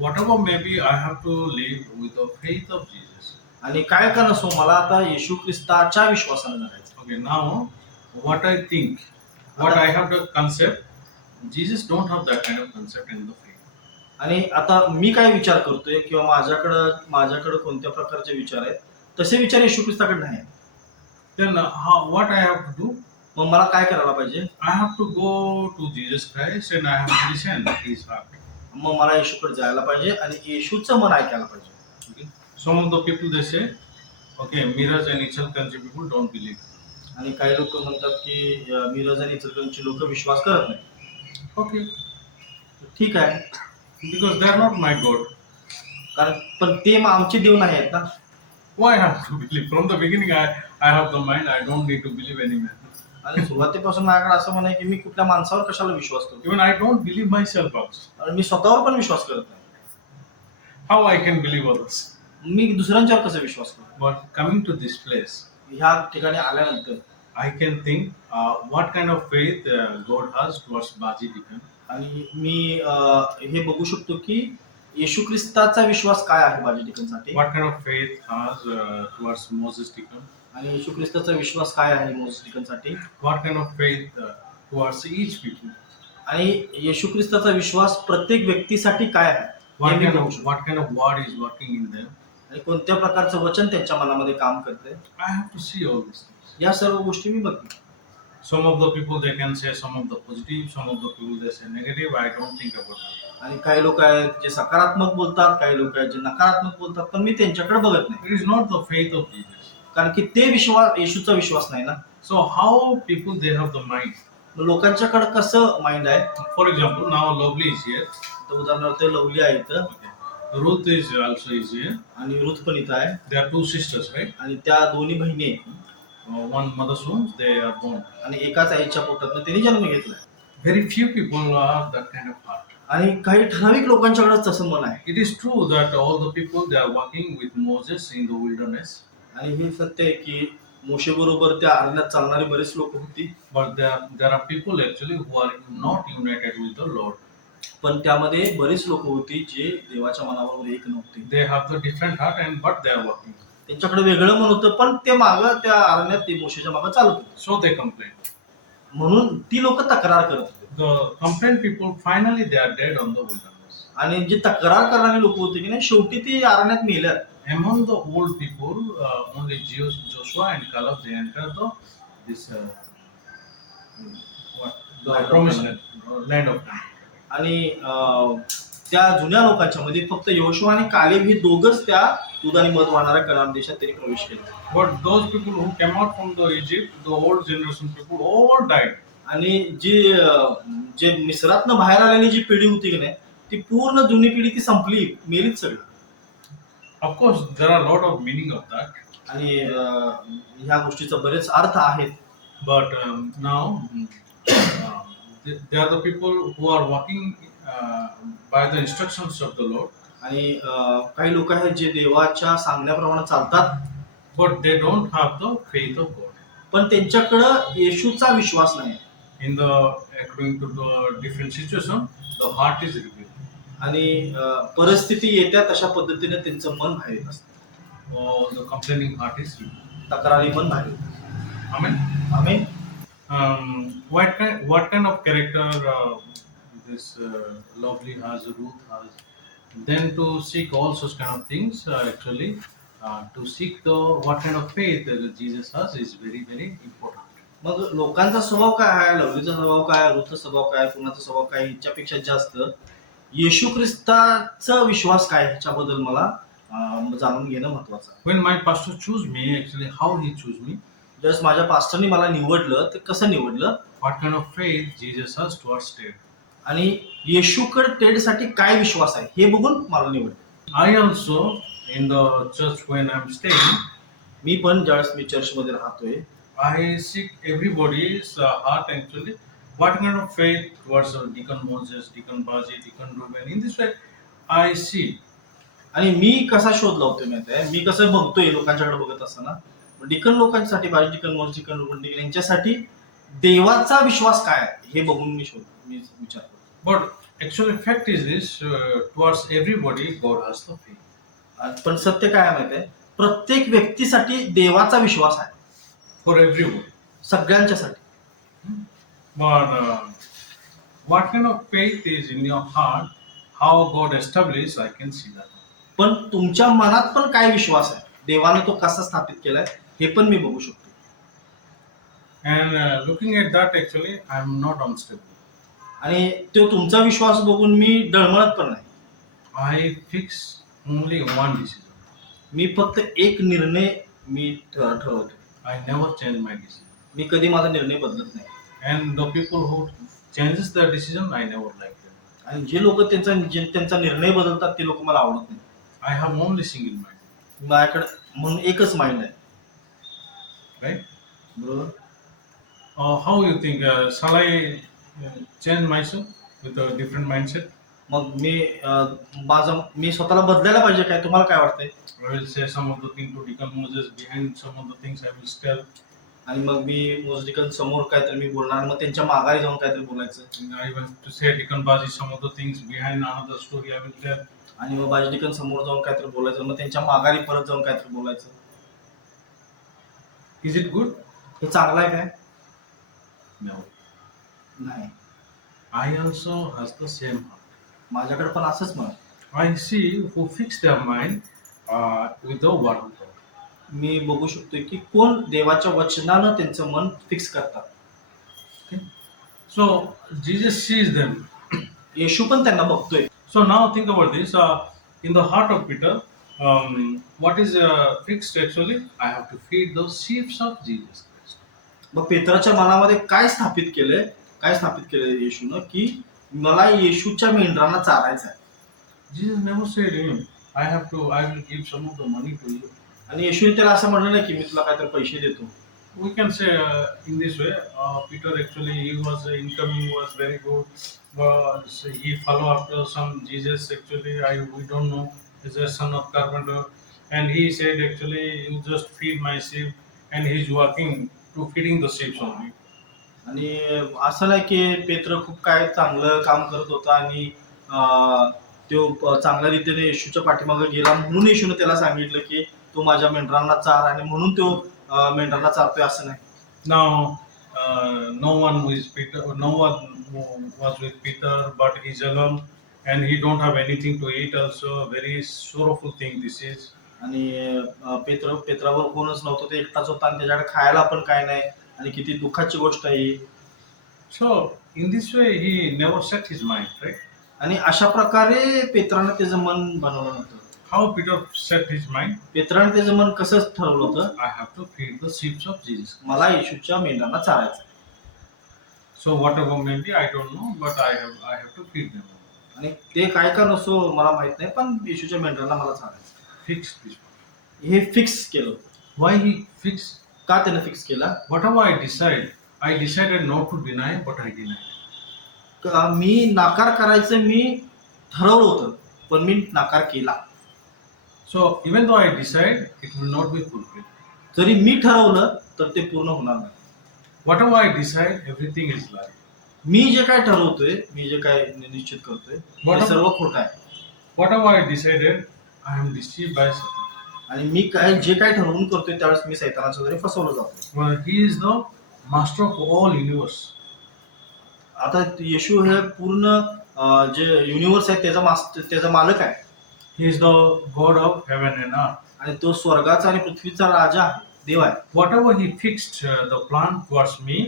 whatever may be, I have to live with the faith of Jesus. आणि काय का नसो मला आता येशू ख्रिस्ताच्या विश्वासाने जगायचं. Okay, now what I think, what I have the concept, Jesus don't have that kind of concept in the faith. आणि आता मी काय विचार करतोय किंवा माझ्याकडं कोणत्या प्रकारचे विचार आहेत तसे विचार येशू ख्रिस्ताकडे नाही आहेत. Then what I have to do? मग मला काय करायला पाहिजे? I have to go to Jesus Christ and I have to listen His heart. मग मला येशूकडे जायला पाहिजे आणि येशूचं मन ऐकायला पाहिजे. Okay. Some of the people they say, okay, Miraj and Ichalkanji people don't believe. आणि काही लोक म्हणतात की मिरज आणि इचलकरंजीची लोक विश्वास करत नाही. Okay, ठीक आहे, because they are not my God. कारण पण ते मग आमचे देव नाही आहेत ना. Why I have to believe? From the beginning, I have the mind. I don't need to believe any man. आणि सुरुवातीपासून माझ्याकडे असं म्हणाय की मी कुठल्या माणसावर कशाला विश्वास करतो. Even I don't believe myself also. आणि मी स्वतःवर पण विश्वास करत नाही. How I can believe others? मी दुसऱ्यांच्यावर कसा विश्वास करतो. But coming to this place, ह्या ठिकाणी आल्यानंतर I can think what kind of faith God has towards Baji Deacon. आणि मी हे बघू शकतो की येशू ख्रिस्ताचा विश्वास काय आहे बाजी डिकनसाठी. What kind of faith has towards Moses Deacon? आणि येशू ख्रिस्ताचा विश्वास काय आहे Moses डिकनसाठी. What kind of faith towards each people? आणि येशू ख्रिस्ताचा विश्वास प्रत्येक व्यक्तीसाठी काय आहे. What kind of word is working in them? आणि कोणत्या प्रकारचं वचन त्यांच्या मनामध्ये काम करते. I have to see all these things. या सर्व गोष्टी मी बघतो. Some of the people they can say some of the positive, some of the people they say negative. I don't think about that. आणि काही लोक आहेत जे सकारात्मक बोलतात, काही लोक आहेत जे नकारात्मक बोलतात, पण मी त्यांच्याकडे बघत नाही. It is not the faith of Jesus. कारण की ते विश्वास येशूचा विश्वास नाही ना. So how people they have the mind? लोकांच्याकडे कसं माइंड आहे. For example, now Lovely is here. तर उदाहरणार्थ लवली आहे इथं. Okay. Ruth is also is here. आणि रुथ पण इथं आहे. They are two sisters, right? आणि त्या दोन्ही बहिणी आहेत. One mother's womb they are born. आणि एकाच आईच्या पोटात त्यांनी जन्म घेतलाय. Very few people have that kind of heart. आणि काही ठराविक लोकांच्याकडेच तसं मन आहे. It is true that all the people they are walking with Moses in the wilderness. आणि हे सत्य आहे की मोशे बरोबर त्या अरण्यात चालणारी बरेच लोक होती. But there are people actually who are not united with the Lord. पण त्यामध्ये बरीच लोक होती जे देवाच्या मनाबरोबर एक नव्हती. They have the different heart and but they are walking. त्यांच्याकडे वेगळं मन होतं पण ते मागं त्या अरण्यात ते मोशेच्या मागं चालत होते. So they complain. म्हणून ती लोक तक्रार करत होते. The complaint people finally they are dead on the wilderness. आणि जे तक्रार करणारी लोक होती की नाही शेवटी ती अरण्यात मेल्यात. Among the old people, only Joshua and Caleb they entered the promised land of God. आणि त्या जुन्या लोकांच्या मध्ये फक्त योशुआ आणि कालेब हे दोघच त्या दूध आणि मध वाहणाऱ्या कनान देशात त्यांनी प्रवेश केला. But those people who came out from the Egypt, the old generation people, all died. आणि जे मिस्रातनं बाहेर आलेली जी पिढी होती की नाही ती पूर्ण जुनी पिढी ती संपली, मेलीच सगळी. Of course, there are a lot of meaning of that. आणि ह्या गोष्टीचा बरेच अर्थ आहेत. But now they are the people who are walking by the instructions of the Lord. आणि काही लोक आहेत जे देवाच्या सांगण्याप्रमाणे चालतात. But they don't have the faith of God. पण त्यांच्याकडं येशूचा विश्वास नाही. According to the different situation, the heart is revealed. आणि परिस्थिती येत्या तशा पद्धतीने त्यांचं मन बाहेर येत असतं. The complaining heart is revealed. तक्रारी मन बाहेर येतं. Amen. Amen. What kind of character this Lovely has, Ruth has? Then to seek all such kind of things, actually, to seek what kind of faith that Jesus has is very very important. मग लोकांचा स्वभाव काय आहे, लवलीचा स्वभाव काय, रुथचा स्वभाव काय, कुणाचा स्वभाव काय, ह्याच्यापेक्षा जास्त येशू ख्रिस्ताचा विश्वास काय ह्याच्याबद्दल मला जाणून घेणं महत्वाचं आहे. When my pastor chose me, actually how he chose me? Just माझ्या पास्टरनी मला निवडलं तर कसं निवडलं. What kind of faith Jesus has towards Ted? आणि येशूकडे टेडसाठी काय विश्वास आहे हे बघून मला निवडलं. I also in the church when I'm staying, मी पण ज्यावेळेस मी चर्चमध्ये राहतोय I seek everybody's heart actually. What kind of faith towards Deacon Moses, Deacon Baji, Deacon Ruben? In this way, I see. आणि मी कसा शोध लावतोय माहिती आहे, मी कसं बघतोय लोकांच्याकडे बघत असताना डिकन लोकांसाठी, बाजी डिकन, मोर्स डिकन, रुबन डिकन यांच्यासाठी देवाचा विश्वास काय हे बघून मी विचार करतो. But actually fact is this, towards everybody God has the faith. पण सत्य काय माहिती आहे, प्रत्येक व्यक्तीसाठी देवाचा विश्वास आहे, for everyone. सगळ्यांच्यासाठी. But what kind of faith is in your heart? How God established, I can see that. पण तुमच्या मनात पण काय विश्वास आहे, देवाने तो कसा स्थापित केलाय हे पण मी बघू शकतो. And looking at that, actually, I am not unstable. आणि तो तुमचा विश्वास बघून मी डळमळत पण नाही. I fix only one decision. मी फक्त एक निर्णय मी ठरवतो. I never change my decision. मी कधी माझा निर्णय बदलत नाही. And the people who changes their decision, I never like them. आणि जे लोक त्यांचा निर्णय बदलतात ते लोक मला आवडत नाही. I have only single mind. माझ्याकडे म्हणून एकच माइंड आहे. Right? बरोबर. How you think? Shall I change myself with a different mindset? मग मी स्वतःला बदलायला पाहिजे काय, तुम्हाला काय वाटतंय? I will say some of the things to Deacon Moses. Behind some of the things I will tell. आणि मग मी मोजडिकन समोर काहीतरी मी बोलणार, मग त्यांच्या माघारी जाऊन काहीतरी बोलायचं. And I will to say Deacon Baji some of the things behind another story I will tell. आणि मग बाजडिकन समोर जाऊन काहीतरी बोलायचं, मग त्यांच्या माघारी परत जाऊन काहीतरी बोलायचं. Is it good? हे चांगलं आहे काय? No. नाही. I also has the same heart. माझ्याकडे पण असंच म्हणत. I see who fix their mind with the word of God. मी बघू शकतोय की कोण देवाच्या वचनानं त्यांचं मन फिक्स करतात. Okay? So Jesus sees them. येशू पण त्यांना बघतोय. So now think about this. In the heart of Peter, what is fixed actually? I have to feed the sheep of Jesus Christ. मग पेत्राच्या मनामध्ये काय स्थापित केलंय येशूनं की मला येशूच्या मेंढरांना चारायचं आहे. Jesus never said him, I will give some of the money to you. आणि येशूने त्याला असं म्हणलं नाही की मी तुला काहीतरी पैसे देतो. We can say in this way, Peter actually income was very good, but he follow after some Jesus actually. We don't know. He's a son of carpenter, and he said actually you just feed my sheep, and he's working to feeding the sheep only. आणि असं नाही की पेत्र खूप काय चांगलं काम करत होता आणि तो चांगल्या रीतीने येशूच्या पाठीमागे गेला म्हणून येशूने त्याला सांगितलं की तो माझ्या मेंढरांना चार, आणि म्हणून तो मेंढरांना चारतोय असं नाही. Now, no one was with Peter, but he's alone, and he don't have anything to eat. Also, very sorrowful thing this is. आणि पेत्रावर कोणच नव्हतं, ते एकटाच होता आणि त्याच्याकडे खायला पण काय नाही, आणि किती दुःखाची गोष्ट आहे. So, in this way, he never set his mind, right? आणि अशा प्रकारे पेत्रानं त्याचं मन बनवलं नव्हतं. How Peter set his mind? पेत्रानं त्याचं मन कसं ठरवलं होतं? I have to feed the sheep of Jesus. मला येशूच्या मेंढरांना चारायचं. So whatever may be, I don't know, but I have to feed them. आणि ते काय का नसो मला माहित नाही, पण येशूच्या मेंढरांना मला चारायचं. Fixed this. हे फिक्स केलं. Why he fixed? का त्यानं फिक्स केला? Whatever I decided not to deny, but I denied. मी नाकार करायचं मी ठरवलं होतं, पण मी नाकार केला. So even though I decide, it will not be fulfilled. जरी मी ठरवलं तर ते पूर्ण होणार नाही. Whatever I decide, everything is lie. मी जे काय ठरवतोय, मी जे काय निश्चित करतोय, ते सर्व खोटं आहे. Whatever I decided, I am deceived by Satan. आणि मी जे काय ठरवून करतोय त्यावेळेस मी सैतानाच्या द्वारे फसवलं जातो. Well, he is the master of all universe. आता येशू हे पूर्ण जे युनिव्हर्स आहे त्याचा मालक आहे. He is the God of heaven and earth. आणि तो स्वर्गाचा आणि पृथ्वीचा राजा आहे, देव आहे. Whatever he fixed the plan towards me,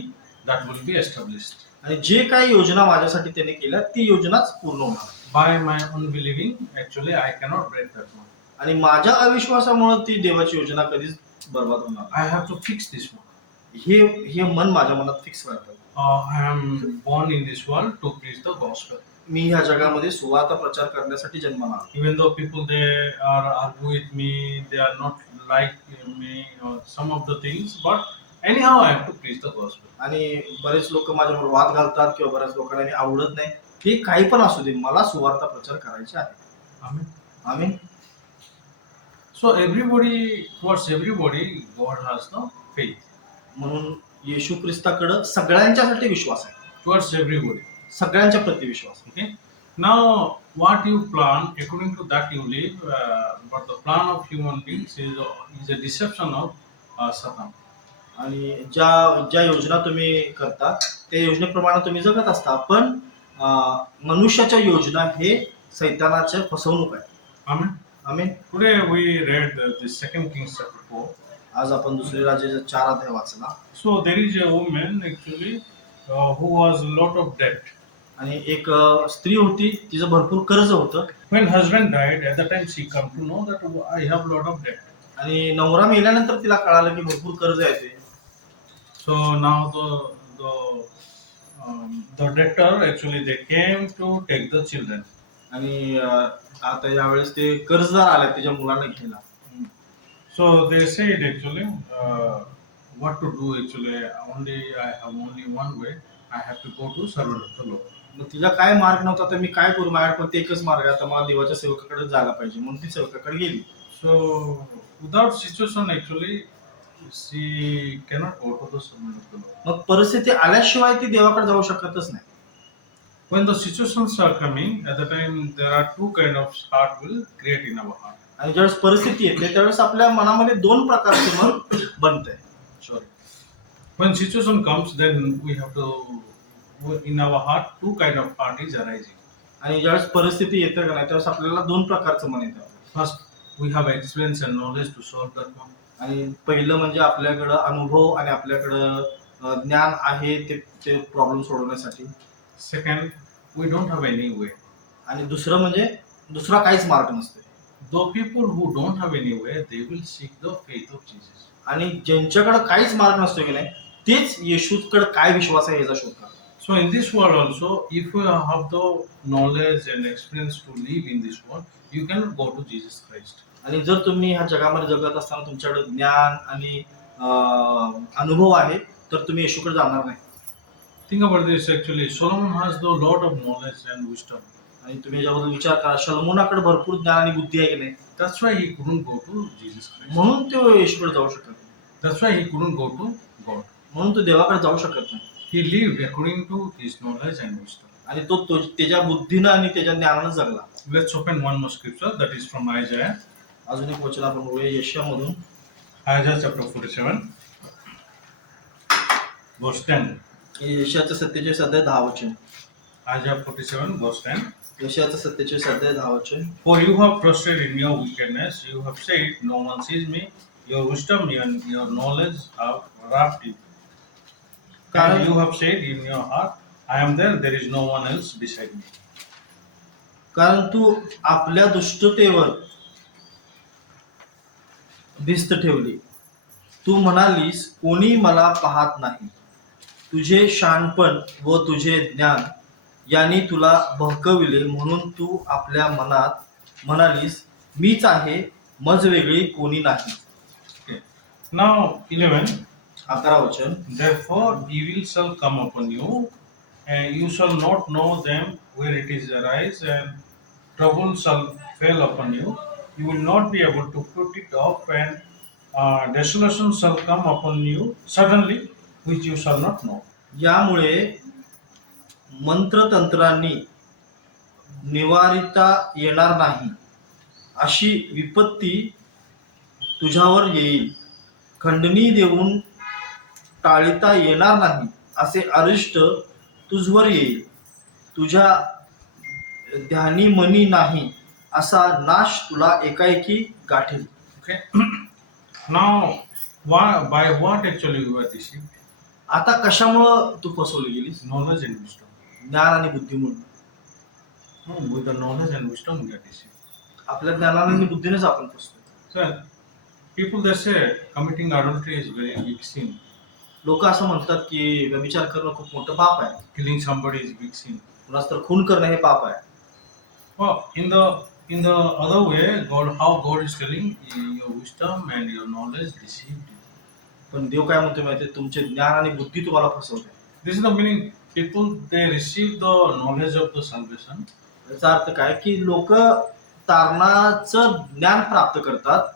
that will be established. आणि जे काही योजना माझ्यासाठी त्याने केल्या ती योजनाच पूर्ण होणार. By my unbelieving, actually I cannot break that one. आणि माझ्या अविश्वासामुळे ती देवाची योजना कधीच बर्बाद होणार. I have to fix this one. हे मन माझ्या मनात फिक्स व्हायला. I am born in this world to preach the gospel. मी ह्या जगामध्ये सुवार्ता प्रचार करण्यासाठी जन्माला आलो. Even though people they are argue with me, they are not like me or some of the things, but anyhow I have to preach the gospel. आणि बरेच लोक माझ्याबरोबर वाद घालतात किंवा बऱ्याच लोकांना मी आवडत नाही, हे काही पण असू दे, मला सुवार्ता प्रचार करायचे आहे. Amen. आमीन. So towards everybody, God has the faith. म्हणून येशू ख्रिस्ताकडे सगळ्यांच्यासाठी विश्वास आहे. Towards everybody. सगळ्यांच्या प्रति विश्वास. Okay. Now, what you plan, according to that you live, but the plan of human beings is a deception of Satan. आणि ज्या ज्या योजना तुम्ही करता त्या योजनेप्रमाणे तुम्ही जगत असता, पण मनुष्याच्या योजना हे सैतानाचे फसवणूक आहे. Amen. आम्ही Today we read the Second Kings chapter 4. आज आपण दुसरे राजे 4 अध्याय वाचला. So there is a woman actually who was a lot of debt. आणि एक स्त्री होती, तिचं भरपूर कर्ज होतं. When husband died, at the time she come to know that I have lot of debt. आणि नवरा मेल्यानंतर तिला कळालं की भरपूर कर्ज आहे ते. So now the debtor actually they came to take the children. आणि आता यावेळेस ते कर्जदार आले त्याच्या मुलांना घ्यायला. So they said actually what to do actually. I have only one way. I have to go to servant of the Lord. मग तिला काय मार्ग नव्हता, तर मी काय करू, माझ्याकडे पण एकच मार्ग आहे, आता मला देवाच्या सेवकाकडे जायला पाहिजे, म्हणून ती सेवकाकडे गेली. So without situation actually she cannot go to the servant of the Lord. मग परिस्थिती आल्याशिवाय ती देवाकडे जाऊ शकतच नाही. When the situations are coming, at the time there are two kind of heart will create in our heart. आणि ज्यावेळेस परिस्थिती येते त्यावेळेस आपल्या मनामध्ये दोन प्रकारचे मन बनते. Sorry. When situation comes, then we have to in our heart two kind of heart is arising. आणि ज्यावेळेस परिस्थिती येते का नाही त्यावेळेस आपल्याला दोन प्रकारचं मन येतं. First, we have experience and knowledge to solve that one. आणि पहिलं म्हणजे आपल्याकडं अनुभव आणि आपल्याकडं ज्ञान आहे ते प्रॉब्लेम सोडवण्यासाठी. Second, we don't have any way. आणि दुसरं म्हणजे दुसरा काहीच मार्ग नसते. The people who don't have any way, they will seek the faith of Jesus. आणि ज्यांच्याकडे काहीच मार्ग नसतो की नाही तेच येशूकडे काय विश्वास आहे याचा शोध करतात. So in this world also, if you have the knowledge and experience to live in this world, you cannot go to Jesus Christ. आणि जर तुम्ही ह्या जगामध्ये जगत असताना तुमच्याकडे ज्ञान आणि अनुभव आहे तर तुम्ही येशूकडे जाणार नाही. Think about this actually. Solomon has the lot of knowledge and wisdom. आणि तुम्ही याच्याबद्दल विचार करा, शलोमोनाकडे भरपूर ज्ञान आणि बुद्धी आहे की नाही, That's why he couldn't go to Jesus Christ. म्हणून तो येशूकडे जाऊ शकत नाही, That's why he couldn't go to God. म्हणून तो देवाकडे जाऊ शकत नाही. He lived according to his knowledge and wisdom. आणि तो त्याच्या बुद्धीनं आणि त्याच्या ज्ञानानं जगला. Let's open one more scripture that is from Isaiah. अजून एक वचन आपण बघूया यशामधून. Isaiah chapter 47, verse 10. यशाचं 47 अध्याय 10 वचन. Isaiah 47, verse 10. यशाचं 47 अध्याय 10 वचन. For you have trusted in your wickedness, you have said, no one sees me. Your wisdom and your knowledge have wrapped you. And you have said in your heart, I am there is no one else beside me. कारण तू आपल्या दुष्टतेवर भिस्त ठेवली. तू म्हणालीस कोणी मला पाहत नाही. तुझे शहाणपण व तुझे ज्ञान यांनी तुला बहकविले, म्हणून तू आपल्या मनात म्हणालीस मीच आहे, मज वेगळी कोणी नाही. Okay. Now 11. 11 वचन. Therefore evil shall come upon you, and you shall not know them where it is arise, and trouble shall fall upon you. You will not be able to put it off, and desolation shall come upon you suddenly, which you shall not know. यामुळे मंत्रतंत्रांनी निवारिता येणार नाही अशी विपत्ती तुझ्यावर येईल. खंडणी देऊन टाळता येणार नाही असे अरिष्ट तुझवर येईल. तुझ्या ध्यानी मनी नाही असा नाश तुला एकाएकी गाठेल. Okay. Now, by what actually you were deceived? आता कशामुळं तू फसवली गेलीस? Knowledge and wisdom. ज्ञान आणि बुद्धीमुळे. With the knowledge and wisdom we are deceived. आपल्या ज्ञानाने आणि बुद्धीनेच आपण फसतो. So, people they say committing adultery is very big sin. लोक असं म्हणतात की व्यभिचार करणं खूप मोठं पाप आहे. Killing somebody is big sin. कुणास तर खून करणं हे पाप आहे. Well, in the other way, how God is telling your wisdom and your knowledge deceived you. पण देव काय म्हणतो माहिती, तुमचे ज्ञान आणि बुद्धी तुम्हाला फसवते. This is the meaning. People they receive the knowledge of the salvation. याचा अर्थ काय की लोक तारणाचं ज्ञान प्राप्त करतात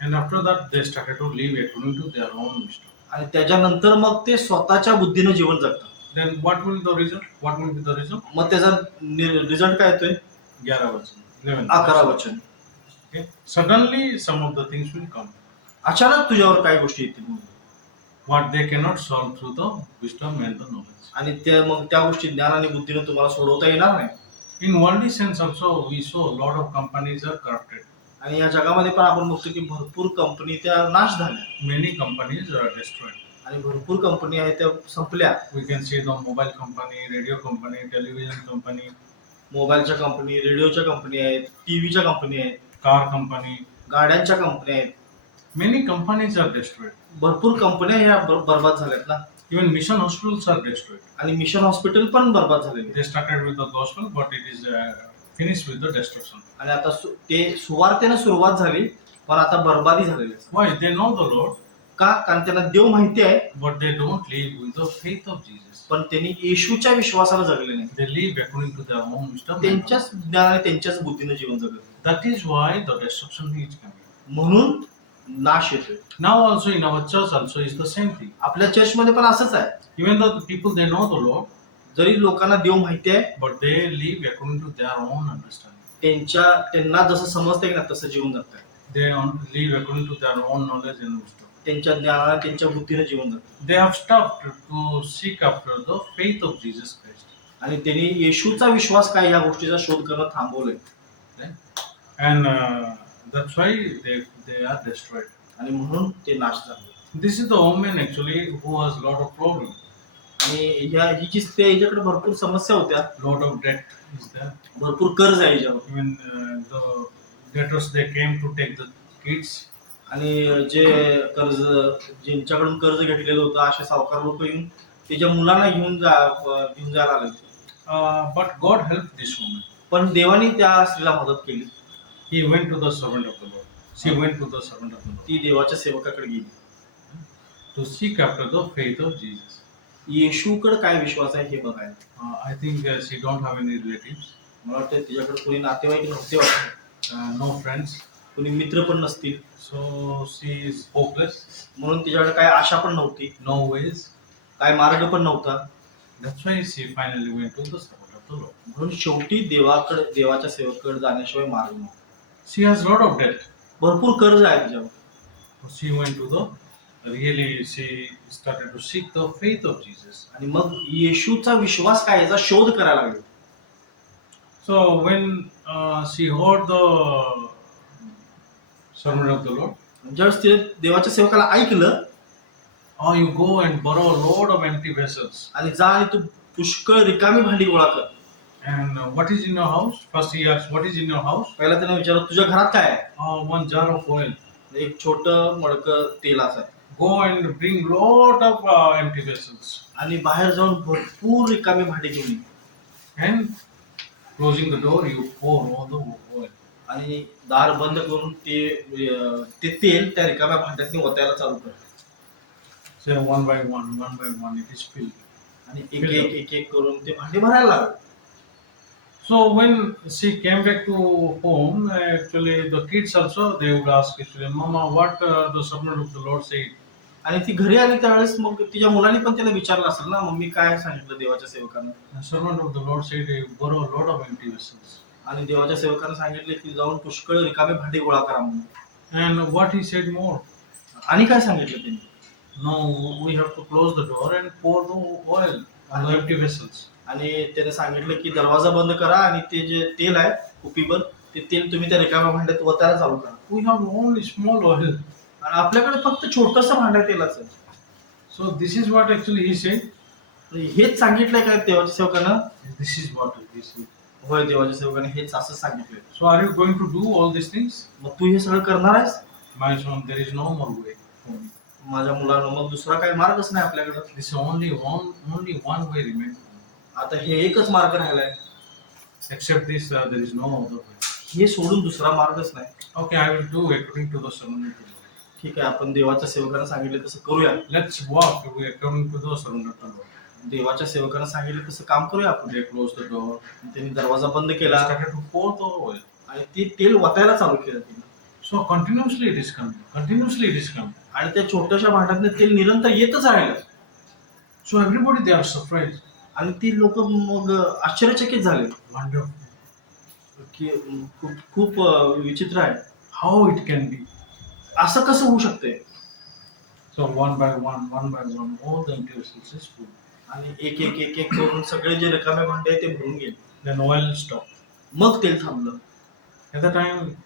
And after that, they started to live according to their own wisdom. आणि त्याच्यानंतर मग ते स्वतःच्या बुद्धीने जीवन जगतात. then what will the result? What will be the result? मग त्याचा रिझल्ट काय येतोय? 11 वचन, 11. 11 वचन. Okay. Suddenly some of the things will come. अचानक तुझ्यावर काय गोष्टी येतील What they cannot solve through the wisdom and the knowledge. आणि ते मग त्या गोष्टी ज्ञान आणि बुद्धीने तुम्हाला सोडवता येणार नाही. In worldly sense also we saw a lot of companies are corrupted. आणि या जगामध्ये पण आपण बघतो की भरपूर कंपनी त्या नाश झाल्या Many companies are destroyed. आणि भरपूर कंपनी आहेत त्या संपल्या. We can see the mobile company, radio company, television company, मोबाईलच्या कंपनी, रेडिओच्या कंपनी आहेत, टीव्हीच्या कंपनी आहेत, car company. गाड्यांच्या कंपनी आहेत. Many companies are destroyed. भरपूर कंपन्या ह्या बरबाद झाल्यात ना. Even mission hospitals are destroyed. आणि मिशन हॉस्पिटल पण बरबाद झालेले. They started with the gospel, but it is finished with the destruction. आणि आता ते सुवार्तेने सुरुवात झाली पण आता बरबादी झालेली आहे. Why? They know the Lord, का? कारण त्यांना देव माहिती आहे but they don't live with the faith of Jesus. पण त्यांनी येशूच्या विश्वासाला जगले नाही. They live according to their own wisdom. त्यांच्याच ज्ञानाने त्यांच्याच बुद्धीने जीवन जगले. That is why the destruction is coming. म्हणून नाश येतोय. Now also in our church also is the same thing. आपल्या चर्चमध्ये पण असंच आहे. Even though the people they know the Lord, जरी लोकांना देव माहिती आहे but they live according to their own understanding. त्यांना जसं समजतंय ना तसं जीवन जगतात. They live according to their own knowledge and wisdom. त्यांच्या ज्ञानाने त्यांच्या बुद्धीने जीवन जगतात. They have stopped to seek after the faith of Jesus Christ. आणि त्यांनी येशूचा विश्वास काय या गोष्टीचा शोध करणं थांबवलंय. And that's why they are destroyed. आणि म्हणून ते नाश झाले. This is the woman actually who has lot of problem. आणि ही जी स्त्री आहे हिच्याकडे भरपूर समस्या होत्या. Lot of debt is there. भरपूर कर्ज आहे हिच्यावर. Even the debtors they came to take the kids. आणि जे कर्ज ज्यांच्याकडून कर्ज घेतलेलं होतं असे सावकार लोक येऊन त्याच्या मुलांना घेऊन जायला आले. But God helped this woman. पण देवाने त्या स्त्रीला मदत केली. He went to the servant of the Lord. She went to the servant of the Lord. ती देवाच्या सेवकाकडे गेली. To seek after the faith of Jesus. येशूकडे काय विश्वास आहे हे बघायला. I think she don't have any relatives. मला वाटतं तिच्याकडे कोणी नातेवाईक नव्हते वाटत. No friends. कोणी मित्र पण नसतील. So she is hopeless. म्हणून तिच्याकडे काय आशा पण नव्हती. No ways. काय मार्ग पण नव्हता. That's why she finally went to the servant of the Lord. म्हणून शेवटी देवाच्या सेवकाकडे जाण्याशिवाय मार्ग नव्हता. She has lot of debt. भरपूर कर्ज आहे तिच्यावर. She went to the she started to seek the faith of Jesus. आणि मग येशूचा विश्वास काय याचा शोध करायला लागली. So when she heard the servant of the Lord, ज्यावेळेस ते देवाच्या सेवकाला ऐकलं, you go and borrow a load of empty vessels. आणि जा आणि तू पुष्कळ रिकामी भांडी गोळा कर. And what is in your house? First he asked, what is in your house? पहिला त्याने विचारलं तुझ्या घरात काय आहे. One jar of oil. एक छोटं मडकं तेलाचं आहे. Go and bring lot of empty vessels. आणि बाहेर जाऊन भरपूर रिकामी भांडी घेऊन ये. And closing the door, you pour all the oil. आणि दार बंद करून ते तेल त्या रिकाम्या भांड्यातनी ओतायला चालू कर. So one by one it is filled. आणि एक एक करून ते भांडी भरायला लागले. So when she came back to home, actually the kids also they would ask actually, Mama, what the servant of the Lord said. आणि ती घरी आली त्यावेळेस मग तिच्या मुलांनी पण त्याला विचारलं असेल ना, मम्मी काय सांगितलं देवाच्या सेवकानं. The servant of the Lord said, borrow a lot of empty vessels. आणि देवाच्या सेवकानं सांगितले की जाऊन पुष्कळ रिकामे भांडी गोळा करा म्हणून. And what he said more? आणि काय सांगितलं त्यांनी? No, we have to close the door and pour the oil on the empty vessels. आणि त्याने सांगितलं की दरवाजा बंद करा आणि ते जे तेल आहे कुपीवर ते तेल तुम्ही त्या रिकाम्या भांड्यात ओतायला चालू करा. We have only small oil. आणि आपल्याकडे फक्त छोटंसं भांड तेलाचं. So this is what actually he said. हेच सांगितलंय काय देवाच्या सेवकानं? This is what he said. होय, देवाच्या सेवकाने हेच असं सांगितलंय. So are you going to do all these things? मग तू हे सगळं करणार आहेस? My son, there is no more way for me. माझ्या मुलांना मग दुसरा काही मार्गच नाही आपल्याकडे. This is only one way remains. आता हे एकच मार्ग राहिलाय. Except this, there is no other way. हे सोडून दुसरा मार्गच नाही. Okay, I will do according to the sermon. ठीक आहे, आपण देवाच्या सेवकानं सांगितलं तसं करूया. Let's walk according to the sermon of the Lord. देवाच्या सेवकानं सांगितलं तसं काम करूया आपण. They closed the door. त्यांनी दरवाजा बंद They केला started to pour the oil. आणि ते तेल वतायला चालू केलं त्यांनी. So continuously it is coming. Continuously it is coming. आणि त्या छोट्याशा भांड्यातनं तेल निरंतर येतच राहिलं. So everybody they are surprised. आणि ती लोक मग आश्चर्यचकित झाले Wonderful. की खूप खूप विचित्र आहे, How it can be. असं कसं होऊ शकते. So one by one, all the empty vessels is full. आणि एक एक एक एक करून सगळे जे रिकामे भांडे आहे ते भरून गेले. Then oil stopped. मग तेल थांबलं. At the time,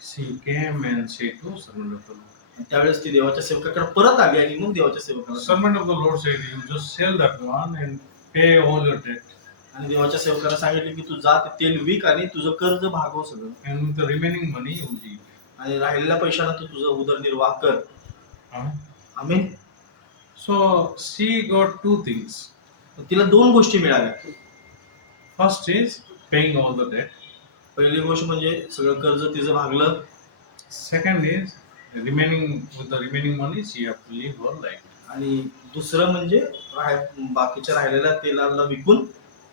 she came and said to servant of the Lord. आणि त्यावेळेस ती देवाच्या सेवकाकडे परत आली आणि मग देवाच्या सेवकाला सांगितलं. Servant of the Lord said, "You just sell that one and pay all your debt, आणि देवाच्या सेवकाला सांगितलं की तू जा ते तेल विक आणि तुझं कर्ज भागव सगळं, and with the remaining money you leave." आणि राहिलेल्या पैशानं तू तुझं उदरनिर्वाह कर. Huh? आमीन. So she got two things. तिला दोन गोष्टी मिळाल्या. First is paying all the debt. पहिली गोष्ट म्हणजे सगळं कर्ज तिचं भागलं. Second is with the remaining money she have to live her life. आणि duसरं म्हणजे बाकीच्या राहिलेल्या तेलाला विकून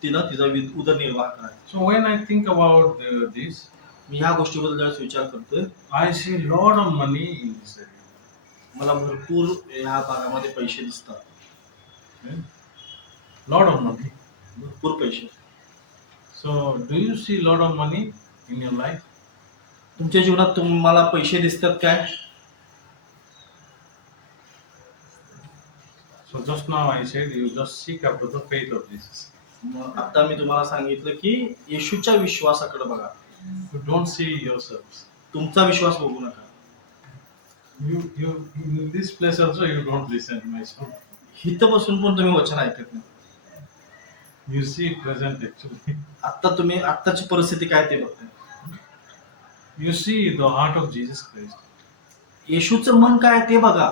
तिनं तिचा उदरनिर्वाह करायचा. So when I think about this, मी ह्या गोष्टीबद्दल ज्यावेळेस विचार करतोय, I see lot of money in this area. मला भरपूर ह्या भागामध्ये पैसे दिसतात. Okay? Lot of money. भरपूर पैसे. So do you see lot of money in your life? तुमच्या जीवनात तुम्हाला पैसे दिसतात काय? So just now I said you just seek after the faith of Jesus. मग आता मी तुम्हाला सांगितलं की येशूच्या विश्वासाकडे बघा. You don't see yourselves. तुमचा विश्वास बघू नका. You in this place also you don't listen my son. इथं बसून पण तुम्ही वचन ऐकत नाही. You see present actually. आता तुम्ही आत्ताची परिस्थिती काय ते बघताय. You see the heart of Jesus Christ. येशूचं मन काय ते बघा.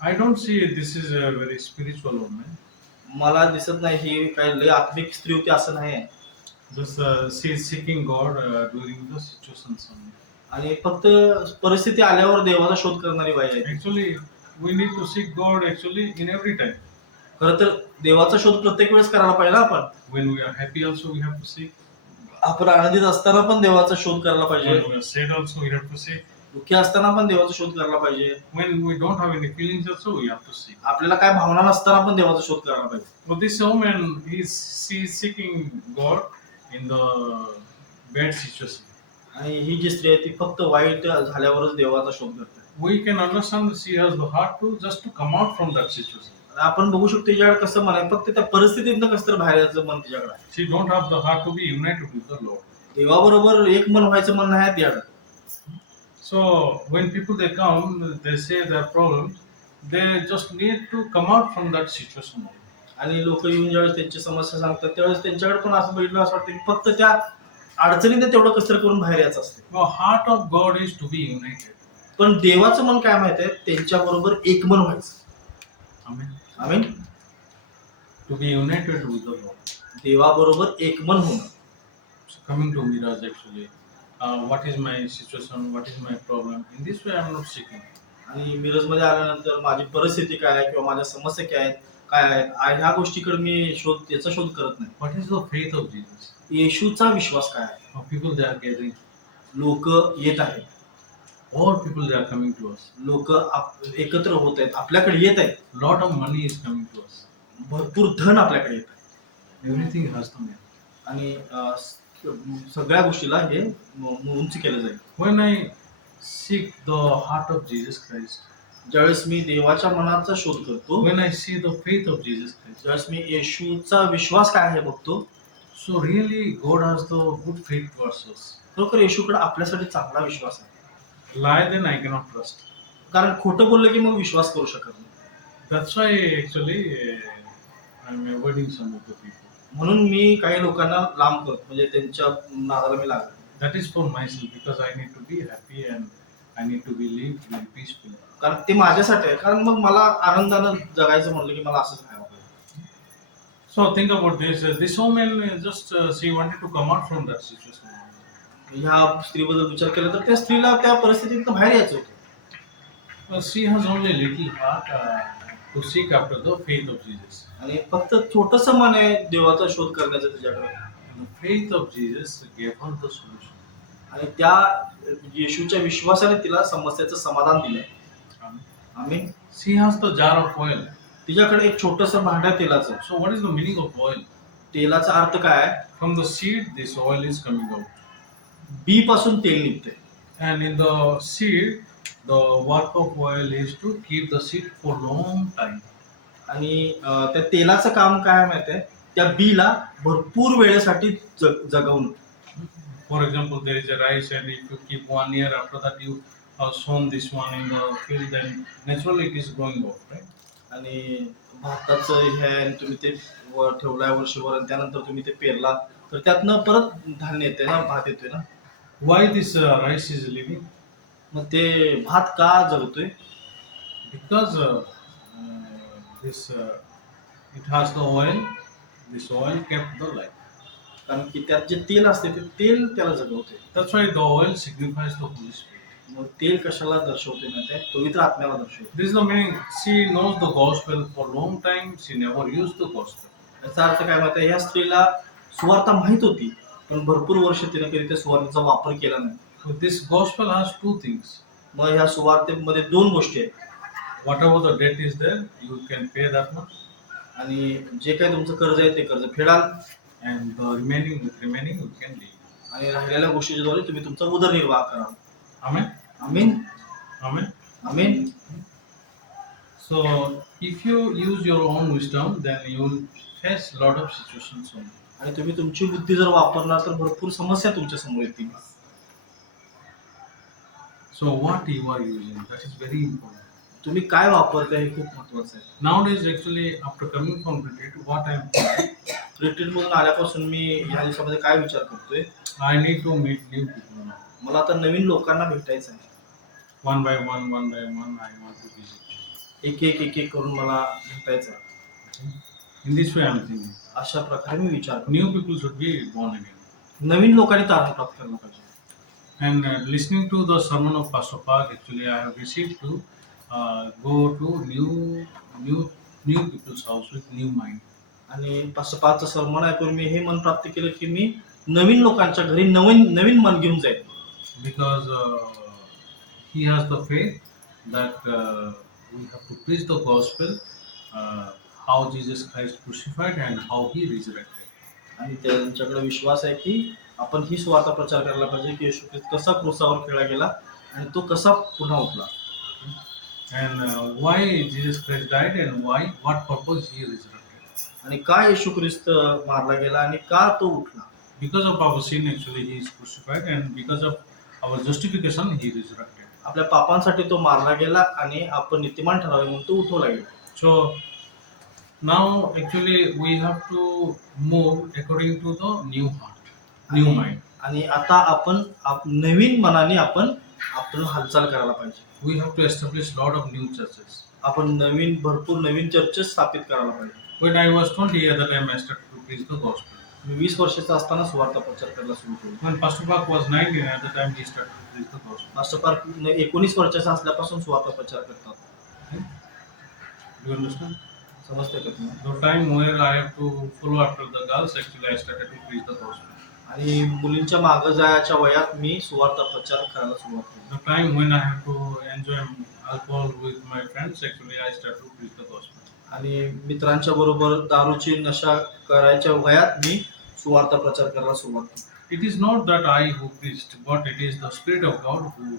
I don't see this is a very spiritual woman. मला दिसत नाही ही काय लय आत्मिक स्त्री होती असं नाही. Just she is seeking God during the situations only. आणि फक्त परिस्थिती आल्यावर देवाचा शोध करणारी बाई आहे. Actually, we need to seek God actually in every time. खरं तर देवाचा शोध प्रत्येक वेळेस करायला पाहिजे ना आपण. When we are happy also we have to seek. आपण आनंदित असताना पण देवाचा शोध करायला पाहिजे. When we are sad also we have to seek. दुःखी असताना पण देवाचा शोध करायला पाहिजे. When we don't have any feelings also we have to seek. आपल्याला काय भावना नसताना पण देवाचा शोध करायला पाहिजे. But this woman she is seeking God in the bad situation. आणि ही जी स्त्री आहे ती फक्त वाईट झाल्यावरच देवाचा शोध करते. We can understand that she has the heart to just to come out from that situation. आपण बघू शकतो तिच्याकडे कसं मन आहे, फक्त त्या परिस्थितीतनं कसं तर बाहेर यायचं मन तिच्याकडे आहे. She don't have the heart to be united with the Lord. देवाबरोबर एक मन व्हायचं मन नाही तिच्याकडे. So when people they come, they say their problems, they just need to come out from that situation. आणि लोक येऊन ज्यावेळेस त्यांची समस्या सांगतात त्यावेळेस त्यांच्याकडे पण असं बघितलं असं वाटतं की फक्त त्या अडचणीने तेवढं कसर करून बाहेर यायचं असते. The heart of God is to be united. पण देवाचं मन काय माहिती आहे, त्यांच्या बरोबर एक मन व्हायचं. Amen. आमीन. To be united with the Lord. देवाबरोबर एक मन होणं. So coming to Miraj actually, what is my situation? What is my problem? In this way I am not seeking. आणि मिरजमध्ये आल्यानंतर माझी परिस्थिती काय आहे किंवा माझ्या समस्या काय आहेत ह्या गोष्टीकडे मी याचा शोध करत नाही. What is the faith of Jesus? येशूचा विश्वास काय आहे. How people they are gathering. लोक येत आहेत. All people they are coming to us. लोक एकत्र होत आहेत, आपल्याकडे येत आहेत. Lot of money is coming to us. भरपूर धन आपल्याकडे येत आहे. Everything has to be. आणि सगळ्या गोष्टीला हे उंच केलं जाईल. When I seek the heart of Jesus Christ, ज्यावेळेस मी देवाच्या मनाचा शोध करतो, when I see the faith of Jesus Christ, ज्यावेळेस मी येशूचा विश्वास काय आहे बघतो, so really God has the good faith towards us. खरोखर येशूकडे आपल्यासाठी चांगला विश्वास आहे. Lie then I cannot trust. कारण खोटं बोललं की मग विश्वास करू शकत नाही. That's why actually I'm avoiding some of the people. म्हणून मी काही लोकांना लांब करतो, म्हणजे त्यांच्या नादाला मी लागतो. That is for myself because I need to be happy and I need to be live peacefully. कारण ते माझ्यासाठी आहे. कारण मग मला आनंदानं जगायचं म्हणलं की मला असंच राहावं लागेल. So think about this. This woman just she wanted to come out from that situation. ह्या स्त्रीबद्दल विचार केला तर त्या स्त्रीला त्या परिस्थितीतून बाहेर यायचं होतं. She has only little heart to seek after the faith of Jesus. आणि फक्त छोटंसं मन आहे देवाचा शोध करण्याचं तिच्याकडे. The faith of Jesus gave her the solution. आणि त्या येशूच्या विश्वासाने तिला समस्येचं समाधान दिलं. Amen. आमीन. She has the jar of oil. तिच्याकडे एक छोटंसं भांडं आहे तेलाचं. So what is the meaning of oil? तेलाचा अर्थ काय आहे? From the seed, this oil is coming out. बी पासून तेल निघते. And in the seed, the work of oil is to keep the seed for long time. आणि त्या तेलाचं काम काय आहे माहिती आहे? त्या बीला भरपूर वेळेसाठी जगवणं. For example, there is a rice, and if you keep 1 year, after that you sown this one in the field, then naturally it is growing out, right? आणि भाताचं हे आहे, आणि तुम्ही ते ठेवलाय वर्षभर, आणि त्यानंतर तुम्ही ते पेरला तर त्यातनं परत धान्य येते ना, भात येतोय ना. Why this rice is living? मग ते भात का जगतोय? Because this it has the oil. This oil kept the life. कारण की त्यात जे तेल असते ते तेल त्याला जगवते. That's why the oil signifies the Holy Spirit. मग तेल कशाला दर्शवते माहिती आहे? पवित्र आत्म्याला दर्शवते. This is the meaning. She knows the gospel for long time. She never used the gospel. याचा अर्थ काय माहिती आहे? या स्त्रीला सुवार्ता माहित होती, पण भरपूर वर्ष तिने कधी त्या सुवार्तेचा वापर केला नाही. So this gospel has two things. मग ह्या सुवार्तेमध्ये दोन गोष्टी आहेत. Whatever the debt is there, you can pay that much, आणि जे काही तुमचं कर्ज आहे ते कर्ज फेडाल, and the remaining you can live. आणि राहिलेल्या गोष्टीद्वारे तुम्ही तुमचा उदरनिर्वाह कराल. Amen. आमीन. Amen. आमीन. So if you use your own wisdom, then you will face lot of situations only. आणि तुम्ही तुमची बुद्धी जर वापरणार तर भरपूर समस्या तुमच्या समोर येतील. So what you are using, that is very important. तुम्ही काय वापरताय हे खूप महत्वाचं आहे. Nowadays, actually, after coming from retreat, what I am, retreat मधून आल्यापासून मी या दिवसामध्ये काय विचार करतोय? I need to meet new people now. मला आता नवीन लोकांना भेटायचं आहे. One by one, I want to visit. एक करून मला भेटायचं आहे. In this way, I am thinking. अशा प्रकारे मी विचार करतो. New people should be born again. नवीन लोकांनी तारण प्राप्त करायला पाहिजे. And listening to the sermon of Pastor Park, actually, I have received to go to new people's house with new mind. आणि पास्टर पाचचं सर्मन ऐकून मी हे मन प्राप्त केलं की मी नवीन लोकांच्या घरी नवीन मन घेऊन जाईल. Because he has the faith that we have to preach the gospel, how Jesus Christ crucified and how he resurrected. आणि त्यांच्याकडे विश्वास आहे की आपण ही सुवार्ता प्रचार करायला पाहिजे की येशू ख्रिस्त कसा क्रूसावर खेळला गेला आणि तो कसा पुन्हा उठला. And why Jesus Christ died and what purpose he resurrected. आणि का येशू ख्रिस्त मारला गेला आणि का तो उठला? Because of our sin, actually, he is crucified, and because of our justification, he resurrected. आपल्या पापांसाठी तो मारला गेला आणि आपण नीतिमान ठरावे म्हणून तो उठवला गेला. So now, actually, we have to move according to the new heart, new mind. आणि आता आपण नवीन मनाने आपण हालचाल करायला पाहिजे. We have to establish lot of new churches. आपण भरपूर नवीन चर्चेस स्थापित करायला पाहिजे. When I was 20 at that time, I started to preach the gospel. मी 20 वर्षाचा असताना सुवार्ता प्रचार करायला सुरू केला. When Pastor Park was 19, at the time he started to preach the gospel. Master park 19 वर्षाचा असल्यापासून सुवार्ता प्रचार करतात. Do you understand? समजते का तुम्ही? The time where I have to follow after the girls, actually, I started to preach the gospel. आणि मुलींच्या मागे जायच्या वयात मी सुवार्ता प्रचार करायला सुरुवात केली. The time when I have to enjoy alcohol with my friends, actually, I started to preach the gospel. आणि मित्रांच्या बरोबर दारूची नशा करायच्या वयात मी सुवार्ता प्रचार करायला सुरुवात केली. It is not that I who preached, but it is the Spirit of God who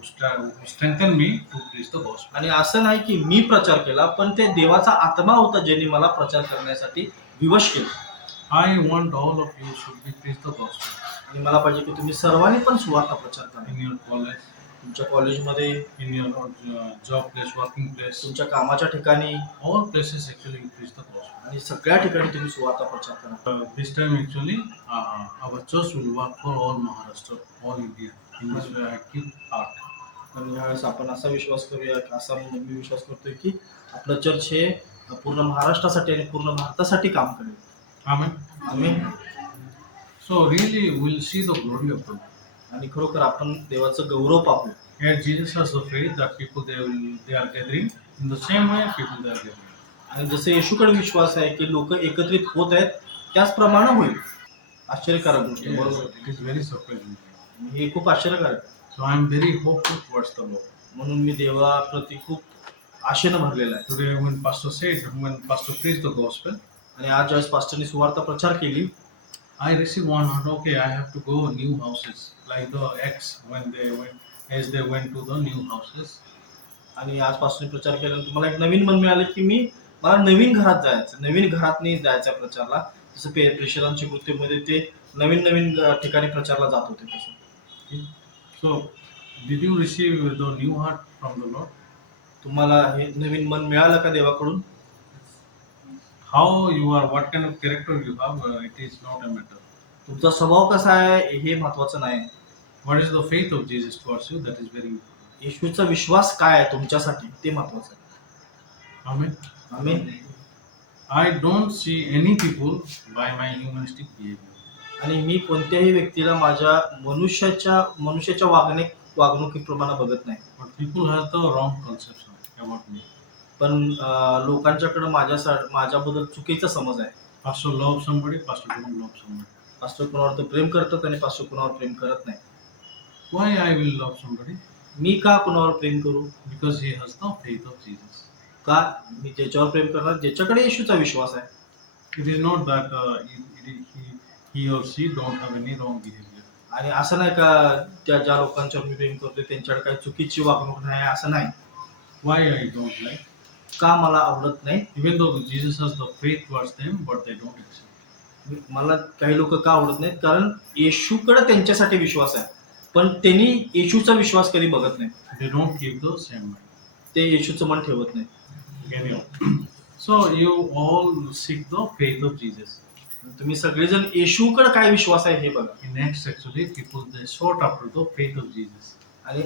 strengthened me to preach the gospel. आणि असं नाही की मी प्रचार केला, पण ते देवाचा आत्मा होता ज्याने मला प्रचार करण्यासाठी विवश केलं. I want all of you should be preach the gospel. आणि मला पाहिजे की तुम्ही सर्वांनी पण सुवार्ता प्रचार करा. In your college, तुमच्या कॉलेजमध्ये, in your job place, working place, तुमच्या कामाच्या ठिकाणी, all places actually you preach the gospel. आणि सगळ्या ठिकाणी तुम्ही सुवार्ता प्रचार करा. This time actually our church will work for all Maharashtra, all India. In this way I keep heart. आणि यावेळेस आपण असा विश्वास करूया, असा मी विश्वास करतोय की आपलं चर्च हे पूर्ण महाराष्ट्रासाठी आणि पूर्ण भारतासाठी काम करेल. Amen. आमीन. So really we'll see the glory of God. आणि खरोखर आपण देवाचं गौरव पाहू. And Jesus has the faith that people they are gathering in the same way people they are gathering. आणि जसे येशूकडे विश्वास आहे की लोक एकत्रित होत आहेत त्याचप्रमाणे होईल. आश्चर्यकारक गोष्ट. बरोबर. It is very surprising. हे खूप आश्चर्यकारक. So I am very hopeful towards the Lord. म्हणून मी देवाप्रती खूप आशेनं भरलेला आहे. Today, when Pastor preached the gospel, आणि आज ज्यावेळेस पास्टरनी सुवार्थ प्रचार केली, I received one heart. Okay, I have to go new houses, like the ex when they went, as they went to the new houses. आणि आज पास्टरनी प्रचार केल्यानंतर मला एक नवीन मन मिळालं की मला नवीन घरात जायचं, नवीन घरातनी जायचं प्रचारला. जसं प्रेषरांच्या कृतीमध्ये ते नवीन नवीन ठिकाणी प्रचारला जात होते तसं. So, did you receive the new heart from the Lord? तुम्हाला हे नवीन मन मिळालं का देवाकडून? How you are, what kind of character you have, it is not a matter. तुमचा स्वभाव कसा आहे हे महत्वाचं नाही. What is the faith of Jesus towards you? That is very important. येशूचा विश्वास काय आहे तुमच्यासाठी ते महत्वाचं आहे. Amen. Amen. I don't see any people by my humanistic behavior. आणि मी कोणत्याही व्यक्तीला माझ्या मनुष्याच्या वागणुकीप्रमाणे बघत नाही. But people have the wrong conception about me. पण लोकांच्याकडे माझ्याबद्दल चुकीचा समज आहे. Pastor loves somebody, pastor don't love somebody. Pastor कुणावर तर प्रेम करतात आणि पास्टर कुणावर प्रेम करत नाही. Why I will love somebody? मी का कुणावर प्रेम करू? Because he has the faith of Jesus. का मी त्याच्यावर प्रेम करणार ज्याच्याकडे येशूचा विश्वास आहे. It is not that he or she don't have any wrong behavior. आणि असं नाही का ज्या लोकांच्यावर मी प्रेम करतोय त्यांच्याकडे काही चुकीची वागणूक नाही असं नाही. Why I don't like? का मला आवडत नाही? Even though Jesus has the faith towards them, but they don't accept. मला काही लोक का आवडत नाहीत कारण येशूकडे त्यांच्यासाठी विश्वास आहे पण त्यांनी येशूचा विश्वास कधी बघत नाही. They don't keep the same mind. ते येशूचं मन ठेवत नाही. Anyhow, so you all seek the faith of Jesus. तुम्ही सगळेजण येशूकडे काय विश्वास आहे हे बघा. In Acts, actually, people they sought after the faith of Jesus. आणि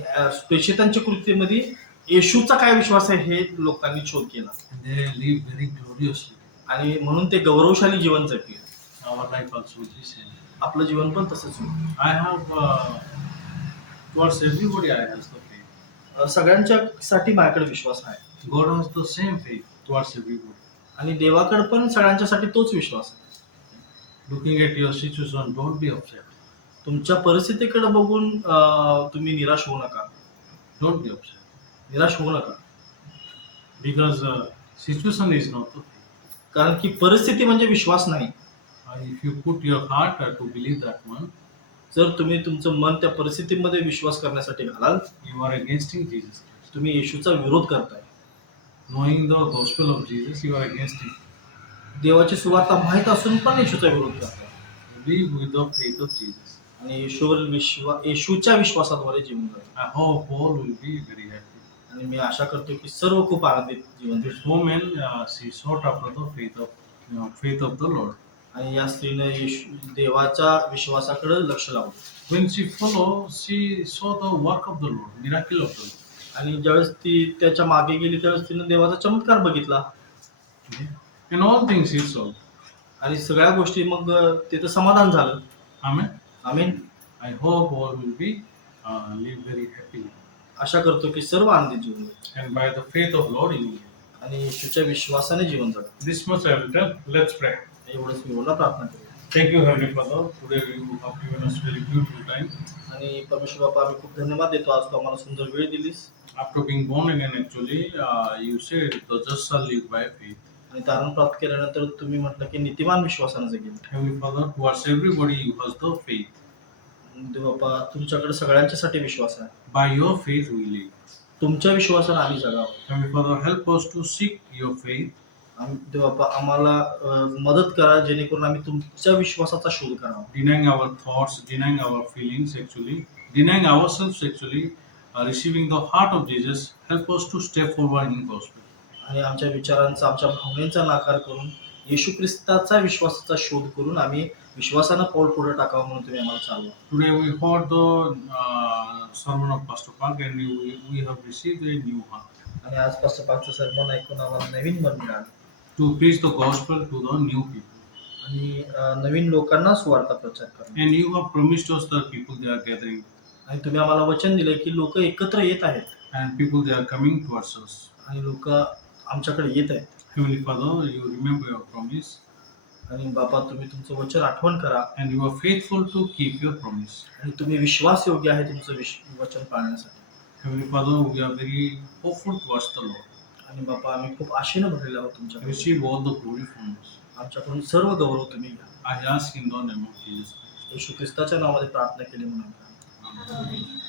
प्रेषितांच्या कृतीमध्ये येशूचा काय विश्वास आहे हे लोकांनी शोध केला. And they live very gloriously. आणि म्हणून ते गौरवशाली जीवन जगले. Our life also will be same. आपलं जीवन पण तसंच होईल. I have towards everybody I have the faith. सगळ्यांच्यासाठी माझ्याकडे विश्वास आहे. God has the same faith towards everybody. आणि देवाकडे पण सगळ्यांच्यासाठी तोच विश्वास आहे. Looking at your situation, don't be upset. तुमच्या परिस्थितीकडे बघून तुम्ही निराश होऊ नका. Don't be upset. निराश होऊ नका. Because situation is not the faith. कारण की परिस्थिती म्हणजे विश्वास नाही. If you put your heart to believe that one, जर तुम्ही तुमचं मन त्या परिस्थितीमध्ये विश्वास करण्यासाठी घालाल, you are against Jesus Christ. तुम्ही येशूचा विरोध करताय. Knowing the gospel of Jesus, you are against him. देवाची सुवार्थ माहीत असून पण येशूचा विरोध करताय. Live with the faith of Jesus. आणि येशूच्या विश्वासाद्वारे जीवन जगा. I hope all will be very happy. आणि मी आशा करतो की सर्व खूप आनंदित जीवन जगतील. This woman, she sought after the faith of the Lord. आणि या स्त्रीने देवाच्या विश्वासाकडे लक्ष लावलं. When she followed, she saw the work of the Lord, miracle of the Lord. आणि ज्यावेळेस ती त्याच्या मागे गेली त्यावेळेस तिने देवाचा चमत्कार बघितला. And all things he saw. आणि सगळ्या गोष्टी मग तिथं समाधान झालं. Amen. आमीन. I hope all will be live very happily. आशा करतो की सर्व आनंदित जीवन जगतील. And by the faith of Lord, you will. आणि येशूच्या विश्वासाने जीवन जगतील. This much I will tell. Let's pray. एवढंच मी बोलला. प्रार्थना करूया. Thank you, Heavenly Father. Today you have given us very beautiful time. आणि परमेश्वर बाबा आम्ही खूप धन्यवाद देतो आज तू आम्हाला सुंदर वेळ दिलीस. After being born again, actually, you said the just shall live by faith. आणि तारण प्राप्त केल्यानंतर तुम्ही म्हटलं की नीतिमान विश्वासाने जगेल. Heavenly Father, towards everybody you has the faith. देव बाबा तुमच्याकडे सगळ्यांच्यासाठी विश्वास आहे. By your faith we live. तुमच्या विश्वासाने आम्ही जगावं. Heavenly Father, help us to seek your faith. देव बाबा आम्हाला मदत करा जेणेकरून आम्ही तुमच्या विश्वासाचा शोध करावा. Denying our thoughts, denying our feelings, actually, denying ourselves, actually, receiving the heart of Jesus, help us to step forward in gospel. आणि आमच्या विचारांचा आमच्या भावनेचा नाकार करून येशू ख्रिस्ताचा विश्वासाचा शोध करून आम्ही विश्वासानं पाऊल पुढे टाकावं म्हणून तुम्ही आम्हाला चालवा. Today we heard the sermon of Pastor Park and we have received a new heart आणि आज पास्टर पाकचं सर्मन ऐकून आम्हाला नवीन मन मिळालं. to preach the gospel to the new people. आणि नवीन लोकांना सुवार्थ प्रचार करणं. And you have promised us that people they are gathering आणि तुम्ही आम्हाला वचन दिले की लोक एकत्र येत आहेत and people they are coming towards us. आणि लोक आमच्याकडे येत आहेत. Heavenly Father, you remember your promise आणि बाबा तुम्ही तुमचं वचन आठवण करा and you are faithful to keep your promise. आणि तुम्ही विश्वास योग्य आहे तुमचं वचन पाळण्यासाठी. Heavenly Father, we are very hopeful towards the Lord. आणि बापा आम्ही खूप आशेनं भरलेलो आहोत तुमच्याकडे. Receive all the glory from us. आमच्याकडून सर्व गौरव तुम्ही घ्या. I ask in the name of Jesus Christ. येशू ख्रिस्ताच्या नावामध्ये प्रार्थना केली म्हणून. Amen.